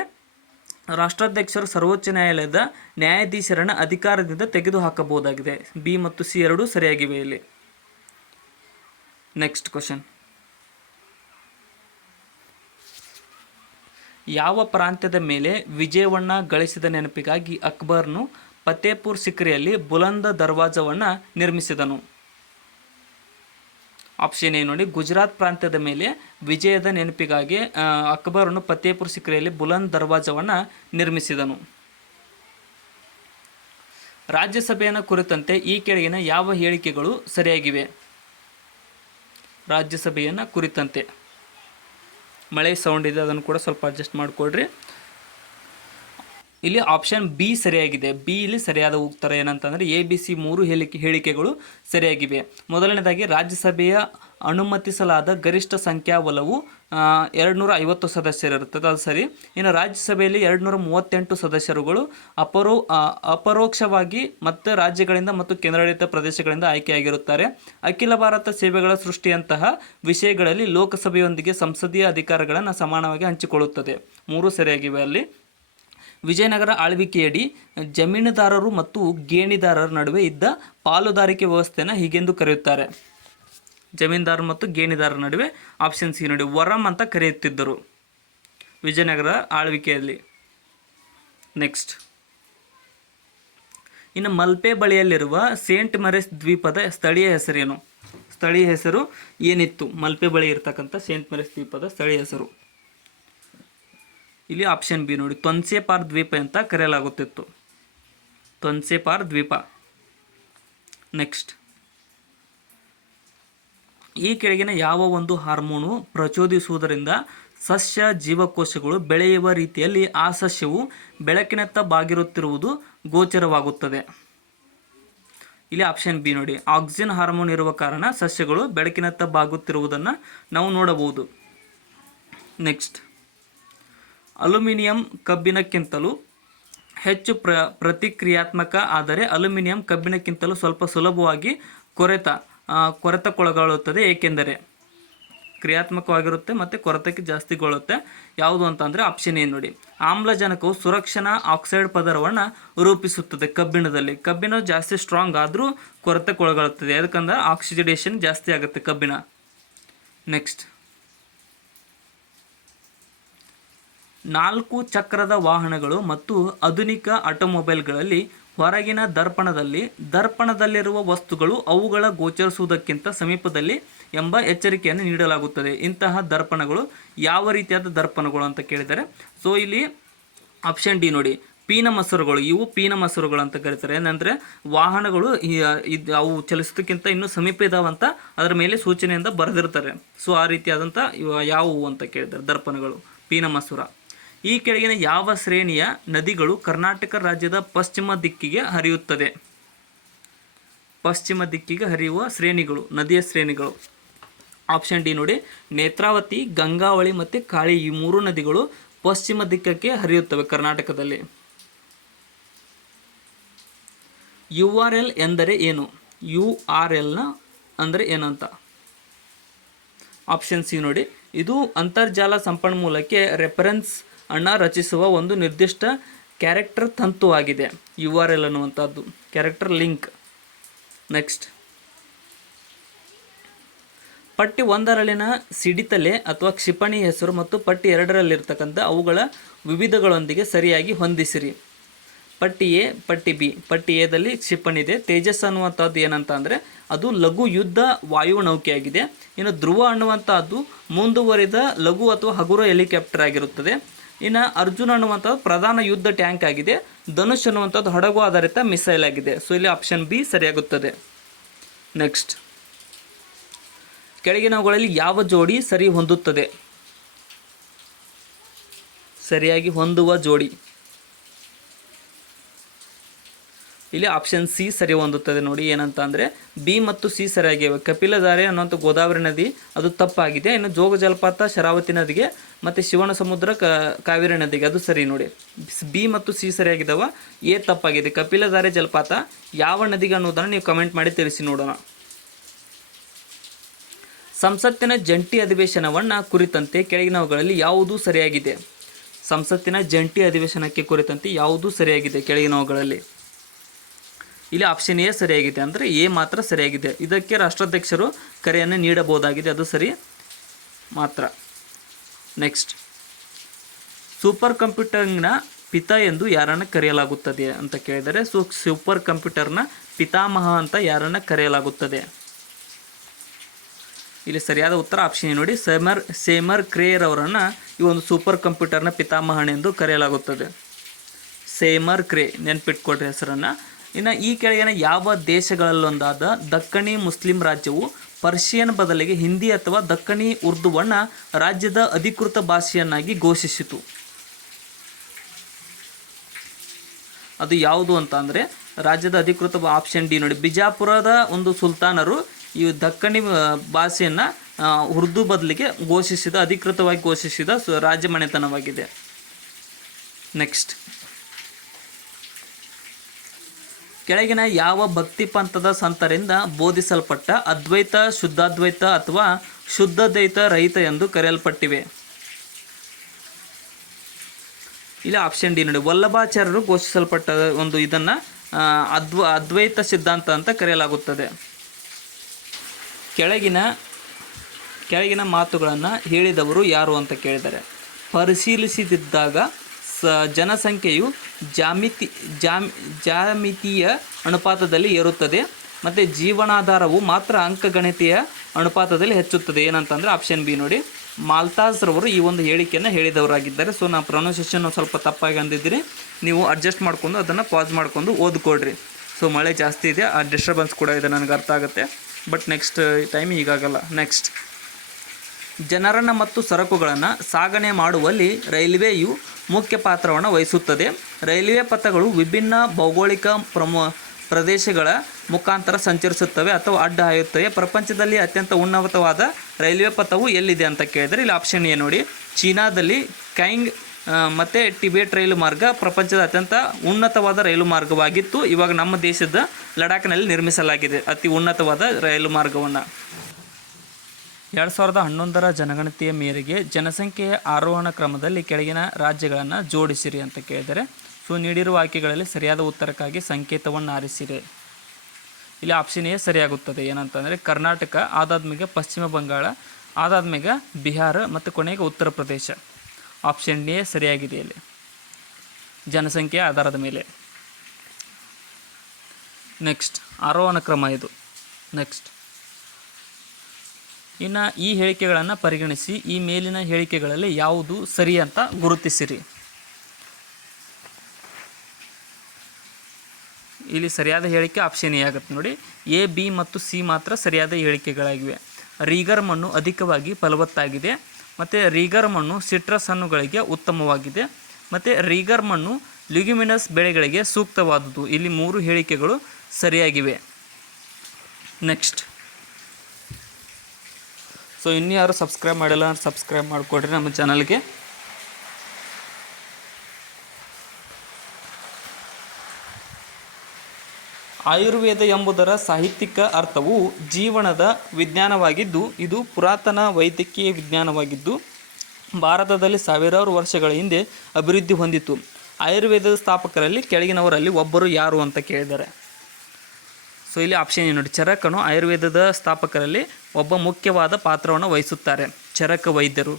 ರಾಷ್ಟ್ರಾಧ್ಯಕ್ಷರು ಸರ್ವೋಚ್ಚ ನ್ಯಾಯಾಲಯದ ನ್ಯಾಯಾಧೀಶರನ್ನು ಅಧಿಕಾರದಿಂದ ತೆಗೆದುಹಾಕಬಹುದಾಗಿದೆ. ಬಿ ಮತ್ತು ಸಿ ಎರಡೂ ಸರಿಯಾಗಿವೆ ಇಲ್ಲಿ. Next question. ಯಾವ ಪ್ರಾಂತ್ಯದ ಮೇಲೆ ವಿಜಯವನ್ನ ಗಳಿಸಿದ ನೆನಪಿಗಾಗಿ ಅಕ್ಬರ್ನು ಫತೇಪುರ್ ಸಿಕ್ರಿಯಲ್ಲಿ ಬುಲಂದ ದರ್ವಾಜವನ್ನು ನಿರ್ಮಿಸಿದನು? ಆಪ್ಷನ್ ಎ ನೋಡಿ, ಗುಜರಾತ್ ಪ್ರಾಂತ್ಯದ ಮೇಲೆ ವಿಜಯದ ನೆನಪಿಗಾಗಿ ಅಕ್ಬರನು ಫತೇಪುರ್ ಸಿಕ್ರಿಯಲ್ಲಿ ಬುಲಂದ್ ದರ್ವಾಜವನ್ನು ನಿರ್ಮಿಸಿದನು. ರಾಜ್ಯಸಭೆಯನ್ನು ಕುರಿತಂತೆ ಈ ಕೆಳಗಿನ ಯಾವ ಹೇಳಿಕೆಗಳು ಸರಿಯಾಗಿವೆ? ರಾಜ್ಯಸಭೆಯನ್ನು ಕುರಿತಂತೆ ಮಳೆ ಸೌಂಡ್ ಇದೆ, ಅದನ್ನು ಕೂಡ ಸ್ವಲ್ಪ ಅಡ್ಜಸ್ಟ್ ಮಾಡಿಕೊಡ್ರಿ. ಇಲ್ಲಿ ಆಪ್ಷನ್ ಬಿ ಸರಿಯಾಗಿದೆ. ಬಿ ಇಲ್ಲಿ ಸರಿಯಾದ ಉತ್ತರ ಏನಂತಂದರೆ ಎ ಬಿ ಸಿ 3 ಹೇಳಿಕೆಗಳು ಸರಿಯಾಗಿವೆ. ಮೊದಲನೇದಾಗಿ ರಾಜ್ಯಸಭೆಯ ಅನುಮತಿಸಲಾದ ಗರಿಷ್ಠ ಸಂಖ್ಯಾಬಲವು 250 ಸದಸ್ಯರಿರುತ್ತದೆ, ಅದು ಸರಿ. ಇನ್ನು ರಾಜ್ಯಸಭೆಯಲ್ಲಿ 238 ಸದಸ್ಯರುಗಳು ಅಪರೋಕ್ಷವಾಗಿ ಮತ್ತು ರಾಜ್ಯಗಳಿಂದ ಮತ್ತು ಕೇಂದ್ರಾಡಳಿತ ಪ್ರದೇಶಗಳಿಂದ ಆಯ್ಕೆಯಾಗಿರುತ್ತಾರೆ. ಅಖಿಲ ಭಾರತ ಸೇವೆಗಳ ಸೃಷ್ಟಿಯಂತಹ ವಿಷಯಗಳಲ್ಲಿ ಲೋಕಸಭೆಯೊಂದಿಗೆ ಸಂಸದೀಯ ಅಧಿಕಾರಗಳನ್ನು ಸಮಾನವಾಗಿ ಹಂಚಿಕೊಳ್ಳುತ್ತದೆ. 3 ಸರಿಯಾಗಿವೆ ಅಲ್ಲಿ. ವಿಜಯನಗರ ಆಳ್ವಿಕೆಯಡಿ ಜಮೀನುದಾರರು ಮತ್ತು ಗೇಣಿದಾರರ ನಡುವೆ ಇದ್ದ ಪಾಲುದಾರಿಕೆ ವ್ಯವಸ್ಥೆಯನ್ನು ಹೀಗೆಂದು ಕರೆಯುತ್ತಾರೆ. ಜಮೀನ್ದಾರರು ಮತ್ತು ಗೇಣಿದಾರರ ನಡುವೆ ಆಪ್ಷನ್ ಸಿ ನೋಡಿ ವರಂ ಅಂತ ಕರೆಯುತ್ತಿದ್ದರು ವಿಜಯನಗರ ಆಳ್ವಿಕೆಯಲ್ಲಿ. ನೆಕ್ಸ್ಟ್. ಇನ್ನು ಮಲ್ಪೆ ಬಳಿಯಲ್ಲಿರುವ ಸೇಂಟ್ ಮೆರೆಸ್ ದ್ವೀಪದ ಸ್ಥಳೀಯ ಹೆಸರೇನು? ಸ್ಥಳೀಯ ಹೆಸರು ಏನಿತ್ತು? ಮಲ್ಪೆ ಬಳಿ ಇರತಕ್ಕಂಥ ಸೇಂಟ್ ಮೆರೆಸ್ ದ್ವೀಪದ ಸ್ಥಳೀಯ ಹೆಸರು ಇಲ್ಲಿ ಆಪ್ಷನ್ ಬಿ ನೋಡಿ, ತೊನ್ಸೆಪಾರ್ ದ್ವೀಪ ಅಂತ ಕರೆಯಲಾಗುತ್ತಿತ್ತು. ತೊನ್ಸೆಪಾರ್ ದ್ವೀಪ. ನೆಕ್ಸ್ಟ್. ಈ ಕೆಳಗಿನ ಯಾವ ಒಂದು ಹಾರ್ಮೋನು ಪ್ರಚೋದಿಸುವುದರಿಂದ ಸಸ್ಯ ಜೀವಕೋಶಗಳು ಬೆಳೆಯುವ ರೀತಿಯಲ್ಲಿ ಆ ಸಸ್ಯವು ಬೆಳಕಿನತ್ತ ಬಾಗಿರುತ್ತಿರುವುದು ಗೋಚರವಾಗುತ್ತದೆ? ಇಲ್ಲಿ ಆಪ್ಷನ್ ಬಿ ನೋಡಿ, ಆಕ್ಸಿನ್ ಹಾರ್ಮೋನ್ ಇರುವ ಕಾರಣ ಸಸ್ಯಗಳು ಬೆಳಕಿನತ್ತ ಬಾಗುತ್ತಿರುವುದನ್ನು ನಾವು ನೋಡಬಹುದು. ನೆಕ್ಸ್ಟ್. ಅಲ್ಯೂಮಿನಿಯಂ ಕಬ್ಬಿಣಕ್ಕಿಂತಲೂ ಹೆಚ್ಚು ಪ್ರತಿಕ್ರಿಯಾತ್ಮಕ, ಆದರೆ ಅಲ್ಯೂಮಿನಿಯಂ ಕಬ್ಬಿಣಕ್ಕಿಂತಲೂ ಸ್ವಲ್ಪ ಸುಲಭವಾಗಿ ಕೊರೆತಕ್ಕೊಳಗಾಗುತ್ತದೆ, ಏಕೆಂದರೆ ಕ್ರಿಯಾತ್ಮಕವಾಗಿರುತ್ತೆ ಮತ್ತು ಕೊರೆತಕ್ಕೆ ಜಾಸ್ತಿಗೊಳ್ಳುತ್ತೆ. ಯಾವುದು ಅಂತಂದರೆ ಆಪ್ಷನ್ ಏನು ನೋಡಿ, ಆಮ್ಲಜನಕವು ಸುರಕ್ಷಣಾ ಆಕ್ಸೈಡ್ ಪದರವನ್ನು ರೂಪಿಸುತ್ತದೆ ಕಬ್ಬಿಣದಲ್ಲಿ. ಕಬ್ಬಿಣ ಜಾಸ್ತಿ ಸ್ಟ್ರಾಂಗ್ ಆದರೂ ಕೊರೆತಕ್ಕೊಳಗಾಗುತ್ತದೆ, ಯಾಕಂದ್ರೆ ಆಕ್ಸಿಡೇಷನ್ ಜಾಸ್ತಿ ಆಗುತ್ತೆ ಕಬ್ಬಿಣ. ನೆಕ್ಸ್ಟ್. 4 ಚಕ್ರದ ವಾಹನಗಳು ಮತ್ತು ಆಧುನಿಕ ಆಟೋಮೊಬೈಲ್ಗಳಲ್ಲಿ ಹೊರಗಿನ ದರ್ಪಣದಲ್ಲಿರುವ ವಸ್ತುಗಳು ಅವುಗಳ ಗೋಚರಿಸುವುದಕ್ಕಿಂತ ಸಮೀಪದಲ್ಲಿ ಎಂಬ ಎಚ್ಚರಿಕೆಯನ್ನು ನೀಡಲಾಗುತ್ತದೆ. ಇಂತಹ ದರ್ಪಣಗಳು ಯಾವ ರೀತಿಯಾದ ದರ್ಪಣಗಳು ಅಂತ ಕೇಳಿದರೆ, ಸೊ ಇಲ್ಲಿ ಆಪ್ಷನ್ ಡಿ ನೋಡಿ, ಪೀನ ಮಸರುಗಳು. ಇವು ಪೀನ ಮಸರುಗಳು ಅಂತ ಕರೀತಾರೆ. ಏನಂದರೆ ವಾಹನಗಳು ಅವು ಚಲಿಸೋದಕ್ಕಿಂತ ಇನ್ನೂ ಸಮೀಪ ಇದಾವಂತ ಅದರ ಮೇಲೆ ಸೂಚನೆಯಿಂದ ಬರೆದಿರ್ತಾರೆ. ಸೊ ಆ ರೀತಿಯಾದಂಥ ಯಾವುವು ಅಂತ ಕೇಳಿದ್ದಾರೆ ದರ್ಪಣಗಳು, ಪೀನ ಮಸೂರ. ಈ ಕೆಳಗಿನ ಯಾವ ಶ್ರೇಣಿಯ ನದಿಗಳು ಕರ್ನಾಟಕ ರಾಜ್ಯದ ಪಶ್ಚಿಮ ದಿಕ್ಕಿಗೆ ಹರಿಯುತ್ತದೆ? ಪಶ್ಚಿಮ ದಿಕ್ಕಿಗೆ ಹರಿಯುವ ಶ್ರೇಣಿಗಳು, ನದಿಯ ಶ್ರೇಣಿಗಳು. ಆಪ್ಷನ್ ಡಿ ನೋಡಿ, ನೇತ್ರಾವತಿ, ಗಂಗಾವಳಿ ಮತ್ತು ಕಾಳಿ, ಈ 3 ನದಿಗಳು ಪಶ್ಚಿಮ ದಿಕ್ಕಕ್ಕೆ ಹರಿಯುತ್ತವೆ ಕರ್ನಾಟಕದಲ್ಲಿ. URL ಎಂದರೆ ಏನು? URL ಅಂದರೆ ಏನಂತ? ಆಪ್ಷನ್ ಸಿ ನೋಡಿ, ಇದು ಅಂತರ್ಜಾಲ ಸಂಪನ್ಮೂಲಕ್ಕೆ ರೆಫರೆನ್ಸ್ ಅನ್ನು ರಚಿಸುವ ಒಂದು ನಿರ್ದಿಷ್ಟ ಕ್ಯಾರೆಕ್ಟರ್ ತಂತುವಾಗಿದೆ. URL ಅನ್ನುವಂಥದ್ದು ಕ್ಯಾರೆಕ್ಟರ್ ಲಿಂಕ್. ನೆಕ್ಸ್ಟ್. ಪಟ್ಟಿ 1ರಲ್ಲಿನ ಸಿಡಿತಲೆ ಅಥವಾ ಕ್ಷಿಪಣಿ ಹೆಸರು ಮತ್ತು ಪಟ್ಟಿ 2ರಲ್ಲಿರ್ತಕ್ಕಂಥ ಅವುಗಳ ವಿವಿಧಗಳೊಂದಿಗೆ ಸರಿಯಾಗಿ ಹೊಂದಿಸಿರಿ. ಪಟ್ಟಿ ಎ, ಪಟ್ಟಿ ಬಿ. ಪಟ್ಟಿ ಎದಲ್ಲಿ ಕ್ಷಿಪಣಿ ಇದೆ. ತೇಜಸ್ ಅನ್ನುವಂಥದ್ದು ಏನಂತ ಅಂದರೆ ಅದು ಲಘು ಯುದ್ಧ ವಾಯುನೌಕೆಯಾಗಿದೆ. ಇನ್ನು ಧ್ರುವ ಅನ್ನುವಂಥದ್ದು ಮುಂದುವರಿದ ಲಘು ಅಥವಾ ಹಗುರ ಹೆಲಿಕಾಪ್ಟರ್ ಆಗಿರುತ್ತದೆ. ಇನ್ನು ಅರ್ಜುನ್ ಅನ್ನುವಂಥದ್ದು ಪ್ರಧಾನ ಯುದ್ಧ ಟ್ಯಾಂಕ್ ಆಗಿದೆ. ಧನುಷ್ ಅನ್ನುವಂಥದ್ದು ಹಡಗು ಆಧಾರಿತ ಮಿಸೈಲ್ ಆಗಿದೆ. ಸೊ ಇಲ್ಲಿ ಆಪ್ಷನ್ ಬಿ ಸರಿಯಾಗುತ್ತದೆ. ನೆಕ್ಸ್ಟ್. ಕೆಳಗಿನವುಗಳಲ್ಲಿ ಯಾವ ಜೋಡಿ ಸರಿ ಹೊಂದುತ್ತದೆ? ಸರಿಯಾಗಿ ಹೊಂದುವ ಜೋಡಿ ಇಲ್ಲಿ ಆಪ್ಷನ್ ಸಿ ಸರಿ ಹೊಂದುತ್ತದೆ ನೋಡಿ. ಏನಂತ ಅಂದರೆ ಬಿ ಮತ್ತು ಸಿ ಸರಿಯಾಗಿವೆ. ಕಪಿಲಧಾರೆ ಅನ್ನುವಂಥ ಗೋದಾವರಿ ನದಿ ಅದು ತಪ್ಪಾಗಿದೆ. ಇನ್ನು ಜೋಗ ಜಲಪಾತ ಶರಾವತಿ ನದಿಗೆ ಮತ್ತು ಶಿವನ ಸಮುದ್ರ ಕಾವೇರಿ ನದಿಗೆ ಅದು ಸರಿ ನೋಡಿ. ಬಿ ಮತ್ತು ಸಿ ಸರಿಯಾಗಿದ್ದಾವ, ಎ ತಪ್ಪಾಗಿದೆ. ಕಪಿಲಧಾರೆ ಜಲಪಾತ ಯಾವ ನದಿಗೆ ಅನ್ನೋದನ್ನು ನೀವು ಕಮೆಂಟ್ ಮಾಡಿ ತಿಳಿಸಿ ನೋಡೋಣ. ಸಂಸತ್ತಿನ ಜಂಟಿ ಅಧಿವೇಶನವನ್ನು ಕುರಿತಂತೆ ಕೆಳಗಿನವುಗಳಲ್ಲಿ ಯಾವುದು ಸರಿಯಾಗಿದೆ? ಸಂಸತ್ತಿನ ಜಂಟಿ ಅಧಿವೇಶನಕ್ಕೆ ಕುರಿತಂತೆ ಯಾವುದು ಸರಿಯಾಗಿದೆ ಕೆಳಗಿನವುಗಳಲ್ಲಿ? ಇಲ್ಲಿ ಆಪ್ಷನ್ ಎ ಸರಿಯಾಗಿದೆ, ಅಂದರೆ ಎ ಮಾತ್ರ ಸರಿಯಾಗಿದೆ. ಇದಕ್ಕೆ ರಾಷ್ಟ್ರಾಧ್ಯಕ್ಷರು ಕರೆಯನ್ನು ನೀಡಬಹುದಾಗಿದೆ, ಅದು ಸರಿ ಮಾತ್ರ. ನೆಕ್ಸ್ಟ್, ಸೂಪರ್ ಕಂಪ್ಯೂಟರ್ನ ಪಿತ ಎಂದು ಯಾರನ್ನು ಕರೆಯಲಾಗುತ್ತದೆ ಅಂತ ಕೇಳಿದರೆ, ಸೂಪರ್ ಕಂಪ್ಯೂಟರ್ನ ಪಿತಾಮಹ ಅಂತ ಯಾರನ್ನು ಕರೆಯಲಾಗುತ್ತದೆ? ಇಲ್ಲಿ ಸರಿಯಾದ ಉತ್ತರ ಆಪ್ಷನ್ ಎ ನೋಡಿ. ಸೇಮರ್ ಕ್ರೇಯರ್ ಅವರನ್ನು ಈ ಒಂದು ಸೂಪರ್ ಕಂಪ್ಯೂಟರ್ನ ಪಿತಾಮಹನೆಂದು ಕರೆಯಲಾಗುತ್ತದೆ. ಸೇಮರ್ ಕ್ರೇ, ನೆನ್ಪಿಟ್ಕೊಡ್ರಿ ಹೆಸರನ್ನು. ಇನ್ನು ಈ ಕೆಳಗಿನ ಯಾವ ದೇಶಗಳಲ್ಲೊಂದಾದ ದಕ್ಕನಿ ಮುಸ್ಲಿಂ ರಾಜ್ಯವು ಪರ್ಷಿಯನ್ ಬದಲಿಗೆ ಹಿಂದಿ ಅಥವಾ ದಕ್ಕನಿ ಉರ್ದುವನ್ನು ರಾಜ್ಯದ ಅಧಿಕೃತ ಭಾಷೆಯನ್ನಾಗಿ ಘೋಷಿಸಿತು? ಅದು ಯಾವುದು ಅಂತ ಅಂದರೆ ರಾಜ್ಯದ ಅಧಿಕೃತ ಆಪ್ಷನ್ ಡಿ ನೋಡಿ. ಬಿಜಾಪುರದ ಒಂದು ಸುಲ್ತಾನರು ಈ ದಕ್ಕನಿ ಭಾಷೆಯನ್ನು ಉರ್ದು ಬದಲಿಗೆ ಘೋಷಿಸಿದ, ಅಧಿಕೃತವಾಗಿ ಘೋಷಿಸಿದ ರಾಜ್ಯ ಮನೆತನವಾಗಿದೆ. ನೆಕ್ಸ್ಟ್, ಕೆಳಗಿನ ಯಾವ ಭಕ್ತಿ ಪಂಥದ ಸಂತರಿಂದ ಬೋಧಿಸಲ್ಪಟ್ಟ ಅದ್ವೈತ, ಶುದ್ಧಾದ್ವೈತ ಅಥವಾ ಶುದ್ಧದ್ವೈತ ರಹಿತ ಎಂದು ಕರೆಯಲ್ಪಟ್ಟಿವೆ? ಇಲ್ಲಿ ಆಪ್ಷನ್ ಡಿ ನೋಡಿ. ವಲ್ಲಭಾಚಾರ್ಯರು ಘೋಷಿಸಲ್ಪಟ್ಟ ಒಂದು ಇದನ್ನು ಅದ್ವೈತ ಸಿದ್ಧಾಂತ ಅಂತ ಕರೆಯಲಾಗುತ್ತದೆ. ಕೆಳಗಿನ ಮಾತುಗಳನ್ನು ಹೇಳಿದವರು ಯಾರು ಅಂತ ಕೇಳಿದರೆ, ಪರಿಶೀಲಿಸಿದಾಗ ಜನಸಂಖ್ಯೆಯು ಜಾಮಿತೀಯ ಅನುಪಾತದಲ್ಲಿ ಏರುತ್ತದೆ ಮತ್ತು ಜೀವನಾಧಾರವು ಮಾತ್ರ ಅಂಕಗಣಿತೀಯ ಅನುಪಾತದಲ್ಲಿ ಹೆಚ್ಚುತ್ತದೆ. ಏನಂತಂದರೆ ಆಪ್ಷನ್ ಬಿ ನೋಡಿ. ಮಾಲ್ತಾಜ್ರವರು ಈ ಒಂದು ಹೇಳಿಕೆಯನ್ನು ಹೇಳಿದವರಾಗಿದ್ದಾರೆ. ಸೊ ನಾನು ಪ್ರೊನೌನ್ಸಿಯೇಷನ್ ಸ್ವಲ್ಪ ತಪ್ಪಾಗಿ ಅಂದಿದ್ದೀನಿ, ನೀವು ಅಡ್ಜಸ್ಟ್ ಮಾಡಿಕೊಂಡು ಅದನ್ನು ಪಾಸ್ ಮಾಡಿಕೊಂಡು ಓದ್ಕೊಡ್ರಿ. ಸೊ ಮಳೆ ಜಾಸ್ತಿ ಇದೆ, ಆ ಡಿಸ್ಟರ್ಬೆನ್ಸ್ ಕೂಡ ಇದೆ, ನನಗೆ ಅರ್ಥ ಆಗುತ್ತೆ. ಬಟ್ ನೆಕ್ಸ್ಟ್ ಟೈಮ್ ಹೀಗಾಗಲ್ಲ. ನೆಕ್ಸ್ಟ್, ಜನರನ್ನು ಮತ್ತು ಸರಕುಗಳನ್ನು ಸಾಗಣೆ ಮಾಡುವಲ್ಲಿ ರೈಲ್ವೆಯು ಮುಖ್ಯ ಪಾತ್ರವನ್ನು ವಹಿಸುತ್ತದೆ. ರೈಲ್ವೆ ಪಥಗಳು ವಿಭಿನ್ನ ಭೌಗೋಳಿಕ ಪ್ರದೇಶಗಳ ಮುಖಾಂತರ ಸಂಚರಿಸುತ್ತವೆ ಅಥವಾ ಅಡ್ಡ ಹಾಯುತ್ತವೆ. ಪ್ರಪಂಚದಲ್ಲಿ ಅತ್ಯಂತ ಉನ್ನತವಾದ ರೈಲ್ವೆ ಪಥವು ಎಲ್ಲಿದೆ ಅಂತ ಕೇಳಿದರೆ ಇಲ್ಲಿ ಆಪ್ಷನ್ ಎ ನೋಡಿ. ಚೀನಾದಲ್ಲಿ ಕೈಂಗ್ ಮತ್ತು ಟಿಬೆಟ್ ರೈಲು ಮಾರ್ಗ ಪ್ರಪಂಚದ ಅತ್ಯಂತ ಉನ್ನತವಾದ ರೈಲು ಮಾರ್ಗವಾಗಿತ್ತು. ಇವಾಗ ನಮ್ಮ ದೇಶದ ಲಡಾಖ್ನಲ್ಲಿ ನಿರ್ಮಿಸಲಾಗಿದೆ ಅತಿ ಉನ್ನತವಾದ ರೈಲು ಮಾರ್ಗವನ್ನು. 2011ರ ಜನಗಣತಿಯ ಮೇರೆಗೆ ಜನಸಂಖ್ಯೆಯ ಆರೋಹಣ ಕ್ರಮದಲ್ಲಿ ಕೆಳಗಿನ ರಾಜ್ಯಗಳನ್ನು ಜೋಡಿಸಿರಿ ಅಂತ ಕೇಳಿದರೆ, ಸೊ ನೀಡಿರುವ ಆಯ್ಕೆಗಳಲ್ಲಿ ಸರಿಯಾದ ಉತ್ತರಕ್ಕಾಗಿ ಸಂಕೇತವನ್ನು ಆರಿಸಿರಿ. ಇಲ್ಲಿ ಆಪ್ಷನ್ ಎ ಸರಿಯಾಗುತ್ತದೆ. ಏನಂತಂದರೆ ಕರ್ನಾಟಕ, ಆದಾದ್ಮೇಲೆ ಪಶ್ಚಿಮ ಬಂಗಾಳ, ಆದಾದ್ಮೇಲೆ ಬಿಹಾರ ಮತ್ತು ಕೊನೆಗೆ ಉತ್ತರ ಪ್ರದೇಶ. ಆಪ್ಷನ್ ಎ ಸರಿಯಾಗಿದೆ ಇಲ್ಲಿ ಜನಸಂಖ್ಯೆಯ ಆಧಾರದ ಮೇಲೆ. ನೆಕ್ಸ್ಟ್, ಆರೋಹಣ ಕ್ರಮ ಇದು. ನೆಕ್ಸ್ಟ್, ಇನ್ನು ಈ ಹೇಳಿಕೆಗಳನ್ನು ಪರಿಗಣಿಸಿ ಈ ಮೇಲಿನ ಹೇಳಿಕೆಗಳಲ್ಲಿ ಯಾವುದು ಸರಿ ಅಂತ ಗುರುತಿಸಿರಿ. ಇಲ್ಲಿ ಸರಿಯಾದ ಹೇಳಿಕೆ ಆಪ್ಷನ್ ಎ ಆಗುತ್ತೆ ನೋಡಿ. ಎ, ಬಿ ಮತ್ತು ಸಿ ಮಾತ್ರ ಸರಿಯಾದ ಹೇಳಿಕೆಗಳಾಗಿವೆ. ರೀಗರ್ ಮಣ್ಣು ಅಧಿಕವಾಗಿ ಫಲವತ್ತಾಗಿದೆ ಮತ್ತು ರೀಗರ್ ಮಣ್ಣು ಸಿಟ್ರಸ್ ಹಣ್ಣುಗಳಿಗೆ ಉತ್ತಮವಾಗಿದೆ ಮತ್ತು ರೀಗರ್ ಮಣ್ಣು ಲ್ಯುಗಿಮಿನಸ್ ಬೆಳೆಗಳಿಗೆ ಸೂಕ್ತವಾದುದು. ಇಲ್ಲಿ 3 ಹೇಳಿಕೆಗಳು ಸರಿಯಾಗಿವೆ. ನೆಕ್ಸ್ಟ್, ಸೊ ಇನ್ನೂ ಯಾರು ಸಬ್ಸ್ಕ್ರೈಬ್ ಮಾಡಿಲ್ಲ ಸಬ್ಸ್ಕ್ರೈಬ್ ಮಾಡಿಕೊಡ್ರಿ ನಮ್ಮ ಚಾನಲ್ಗೆ. ಆಯುರ್ವೇದ ಎಂಬುದರ ಸಾಹಿತ್ಯಿಕ ಅರ್ಥವು ಜೀವನದ ವಿಜ್ಞಾನವಾಗಿದ್ದು ಇದು ಪುರಾತನ ವೈದ್ಯಕೀಯ ವಿಜ್ಞಾನವಾಗಿದ್ದು ಭಾರತದಲ್ಲಿ ಸಾವಿರಾರು ವರ್ಷಗಳ ಹಿಂದೆ ಅಭಿವೃದ್ಧಿ ಹೊಂದಿತು. ಆಯುರ್ವೇದದ ಸ್ಥಾಪಕರಲ್ಲಿ ಕೆಳಗಿನವರಲ್ಲಿ ಒಬ್ಬರು ಯಾರು ಅಂತ ಕೇಳಿದ್ದಾರೆ. ಸೊ ಇಲ್ಲಿ ಆಪ್ಷನ್ ಏನು ನೋಡಿ. ಚರಕನು ಆಯುರ್ವೇದದ ಸ್ಥಾಪಕರಲ್ಲಿ ಒಬ್ಬ ಮುಖ್ಯವಾದ ಪಾತ್ರವನ್ನು ವಹಿಸುತ್ತಾರೆ, ಚರಕ ವೈದ್ಯರು.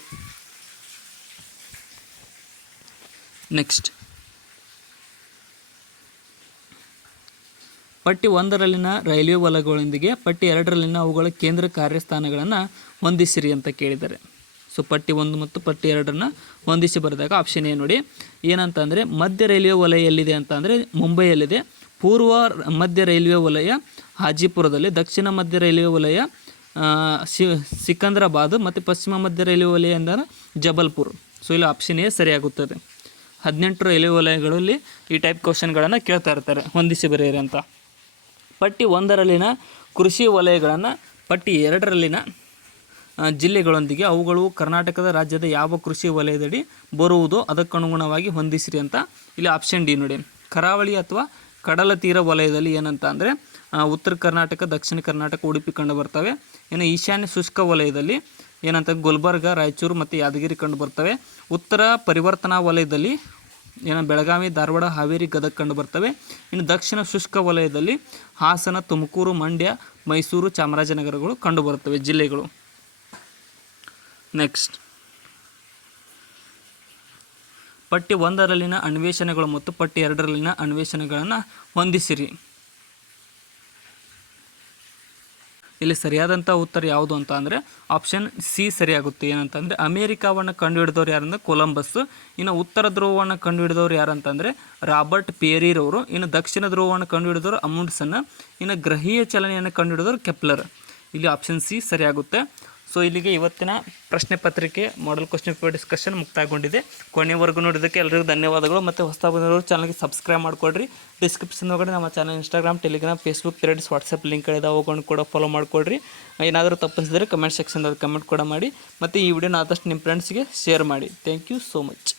ನೆಕ್ಸ್ಟ್, ಪಟ್ಟಿ 1ರಲ್ಲಿನ ರೈಲ್ವೆ ವಲಯಗಳೊಂದಿಗೆ ಪಟ್ಟಿ 2ರಲ್ಲಿನ ಅವುಗಳ ಕೇಂದ್ರ ಕಾರ್ಯಸ್ಥಾನಗಳನ್ನು ಹೊಂದಿಸಿರಿ ಅಂತ ಕೇಳಿದ್ದಾರೆ. ಸೊ ಪಟ್ಟಿ 1 ಮತ್ತು ಪಟ್ಟಿ 2ರನ್ನು ಹೊಂದಿಸಿ ಬರೆದಾಗ ಆಪ್ಷನ್ ಎ ನೋಡಿ. ಏನಂತಂದರೆ ಮಧ್ಯ ರೈಲ್ವೆ ವಲಯ ಎಲ್ಲಿದೆ ಅಂತ ಅಂದರೆ ಮುಂಬೈಯಲ್ಲಿದೆ. ಪೂರ್ವ ಮಧ್ಯ ರೈಲ್ವೆ ವಲಯ ಹಾಜಿಪುರದಲ್ಲಿ, ದಕ್ಷಿಣ ಮಧ್ಯ ರೈಲ್ವೆ ವಲಯ ಸಿಕಂದ್ರಾಬಾದ್ ಮತ್ತು ಪಶ್ಚಿಮ ಮಧ್ಯ ರೈಲ್ವೆ ವಲಯ ಎಂದರೆ ಜಬಲ್ಪುರ್. ಸೊ ಇಲ್ಲಿ ಆಪ್ಷನ್ ಎ ಸರಿಯಾಗುತ್ತದೆ. 18 ರೈಲ್ವೆ ವಲಯಗಳಲ್ಲಿ ಈ ಟೈಪ್ ಕ್ವಶನ್ಗಳನ್ನು ಕೇಳ್ತಾ ಇರ್ತಾರೆ, ಹೊಂದಿಸಿ ಬರೆಯಿರಿ ಅಂತ. ಪಟ್ಟಿ 1ರಲ್ಲಿನ ಕೃಷಿ ವಲಯಗಳನ್ನು ಪಟ್ಟಿ 2ರಲ್ಲಿನ ಜಿಲ್ಲೆಗಳೊಂದಿಗೆ ಅವುಗಳು ಕರ್ನಾಟಕದ ರಾಜ್ಯದ ಯಾವ ಕೃಷಿ ವಲಯದಡಿ ಬರುವುದೋ ಅದಕ್ಕನುಗುಣವಾಗಿ ಹೊಂದಿಸಿರಿ ಅಂತ. ಇಲ್ಲಿ ಆಪ್ಷನ್ ಡಿ ನೋಡಿ, ಕರಾವಳಿ ಅಥವಾ ಕಡಲ ತೀರ ವಲಯದಲ್ಲಿ ಏನಂತ ಅಂದರೆ ಉತ್ತರ ಕರ್ನಾಟಕ, ದಕ್ಷಿಣ ಕರ್ನಾಟಕ, ಉಡುಪಿ ಕಂಡು ಬರ್ತವೆ. ಇನ್ನು ಈಶಾನ್ಯ ಶುಷ್ಕ ವಲಯದಲ್ಲಿ ಏನಂತ ಗುಲ್ಬರ್ಗ, ರಾಯಚೂರು ಮತ್ತು ಯಾದಗಿರಿ ಕಂಡು ಬರ್ತವೆ. ಉತ್ತರ ಪರಿವರ್ತನಾ ವಲಯದಲ್ಲಿ ಬೆಳಗಾವಿ, ಧಾರವಾಡ, ಹಾವೇರಿ, ಗದಗ ಕಂಡು ಬರ್ತವೆ. ಇನ್ನು ದಕ್ಷಿಣ ಶುಷ್ಕ ವಲಯದಲ್ಲಿ ಹಾಸನ, ತುಮಕೂರು, ಮಂಡ್ಯ, ಮೈಸೂರು, ಚಾಮರಾಜನಗರಗಳು ಕಂಡು ಬರ್ತವೆ ಜಿಲ್ಲೆಗಳು. ನೆಕ್ಸ್ಟ್, ಪಟ್ಟಿ 1ರಲ್ಲಿನ ಅನ್ವೇಷಣೆಗಳು ಮತ್ತು ಪಟ್ಟಿ 2ರಲ್ಲಿನ ಅನ್ವೇಷಣೆಗಳನ್ನು ಹೊಂದಿಸಿರಿ. ಇಲ್ಲಿ ಸರಿಯಾದಂಥ ಉತ್ತರ ಯಾವುದು ಅಂತ ಅಂದರೆ ಆಪ್ಷನ್ ಸಿ ಸರಿಯಾಗುತ್ತೆ. ಏನಂತಂದರೆ ಅಮೇರಿಕಾವನ್ನು ಕಂಡುಹಿಡಿದವ್ರು ಯಾರಂದರೆ ಕೊಲಂಬಸ್. ಇನ್ನು ಉತ್ತರ ಧ್ರುವವನ್ನು ಕಂಡುಹಿಡಿದವ್ರು ಯಾರಂತಂದರೆ ರಾಬರ್ಟ್ ಪೇರಿರವರು. ಇನ್ನು ದಕ್ಷಿಣ ಧ್ರುವವನ್ನು ಕಂಡುಹಿಡಿದವರು ಅಮುಂಡ್ಸನ್. ಇನ್ನು ಗ್ರಹೀಯ ಚಲನೆಯನ್ನು ಕಂಡುಹಿಡಿದವರು ಕೆಪ್ಲರ್. ಇಲ್ಲಿ ಆಪ್ಷನ್ ಸಿ ಸರಿಯಾಗುತ್ತೆ. ಸೊ ಇಲ್ಲಿಗೆ ಇವತ್ತಿನ ಪ್ರಶ್ನೆ ಪತ್ರಿಕೆ ಮಾಡೆಲ್ ಕ್ವಶನ್ ಪೇಪರ್ ಡಿಸ್ಕಷನ್ ಮುಕ್ತಾಯಗೊಂಡಿದೆ. ಕೊನೆವರೆಗೂ ನೋಡಿದ್ದಕ್ಕೆ ಎಲ್ಲರಿಗೂ ಧನ್ಯವಾದಗಳು. ಮತ್ತು ಹೊಸದಾಗಿ ಬಂದವರು ಚಾನಲ್ಗೆ ಸಬ್ಸ್ಕ್ರೈಬ್ ಮಾಡಿಕೊಡ್ರಿ. ಡಿಸ್ಕ್ರಿಪ್ಷನ್ ಒಳಗಡೆ ನಮ್ಮ channel Instagram, Telegram, Facebook, Threads, WhatsApp link ಇದೆ, ಅವುಗಳನ್ನು ಕೂಡ ಫಾಲೋ ಮಾಡಿಕೊಡ್ರಿ. ಏನಾದರೂ ತಪ್ಪಿಸಿದರೆ ಕಮೆಂಟ್ ಸೆಕ್ಷನ್ದಲ್ಲಿ ಕಮೆಂಟ್ ಕೂಡ ಮಾಡಿ. ಮತ್ತು ಈ ವಿಡಿಯೋನ ಆದಷ್ಟು ನಿಮ್ಮ ಫ್ರೆಂಡ್ಸ್ಗೆ ಶೇರ್ ಮಾಡಿ. Thank you so much.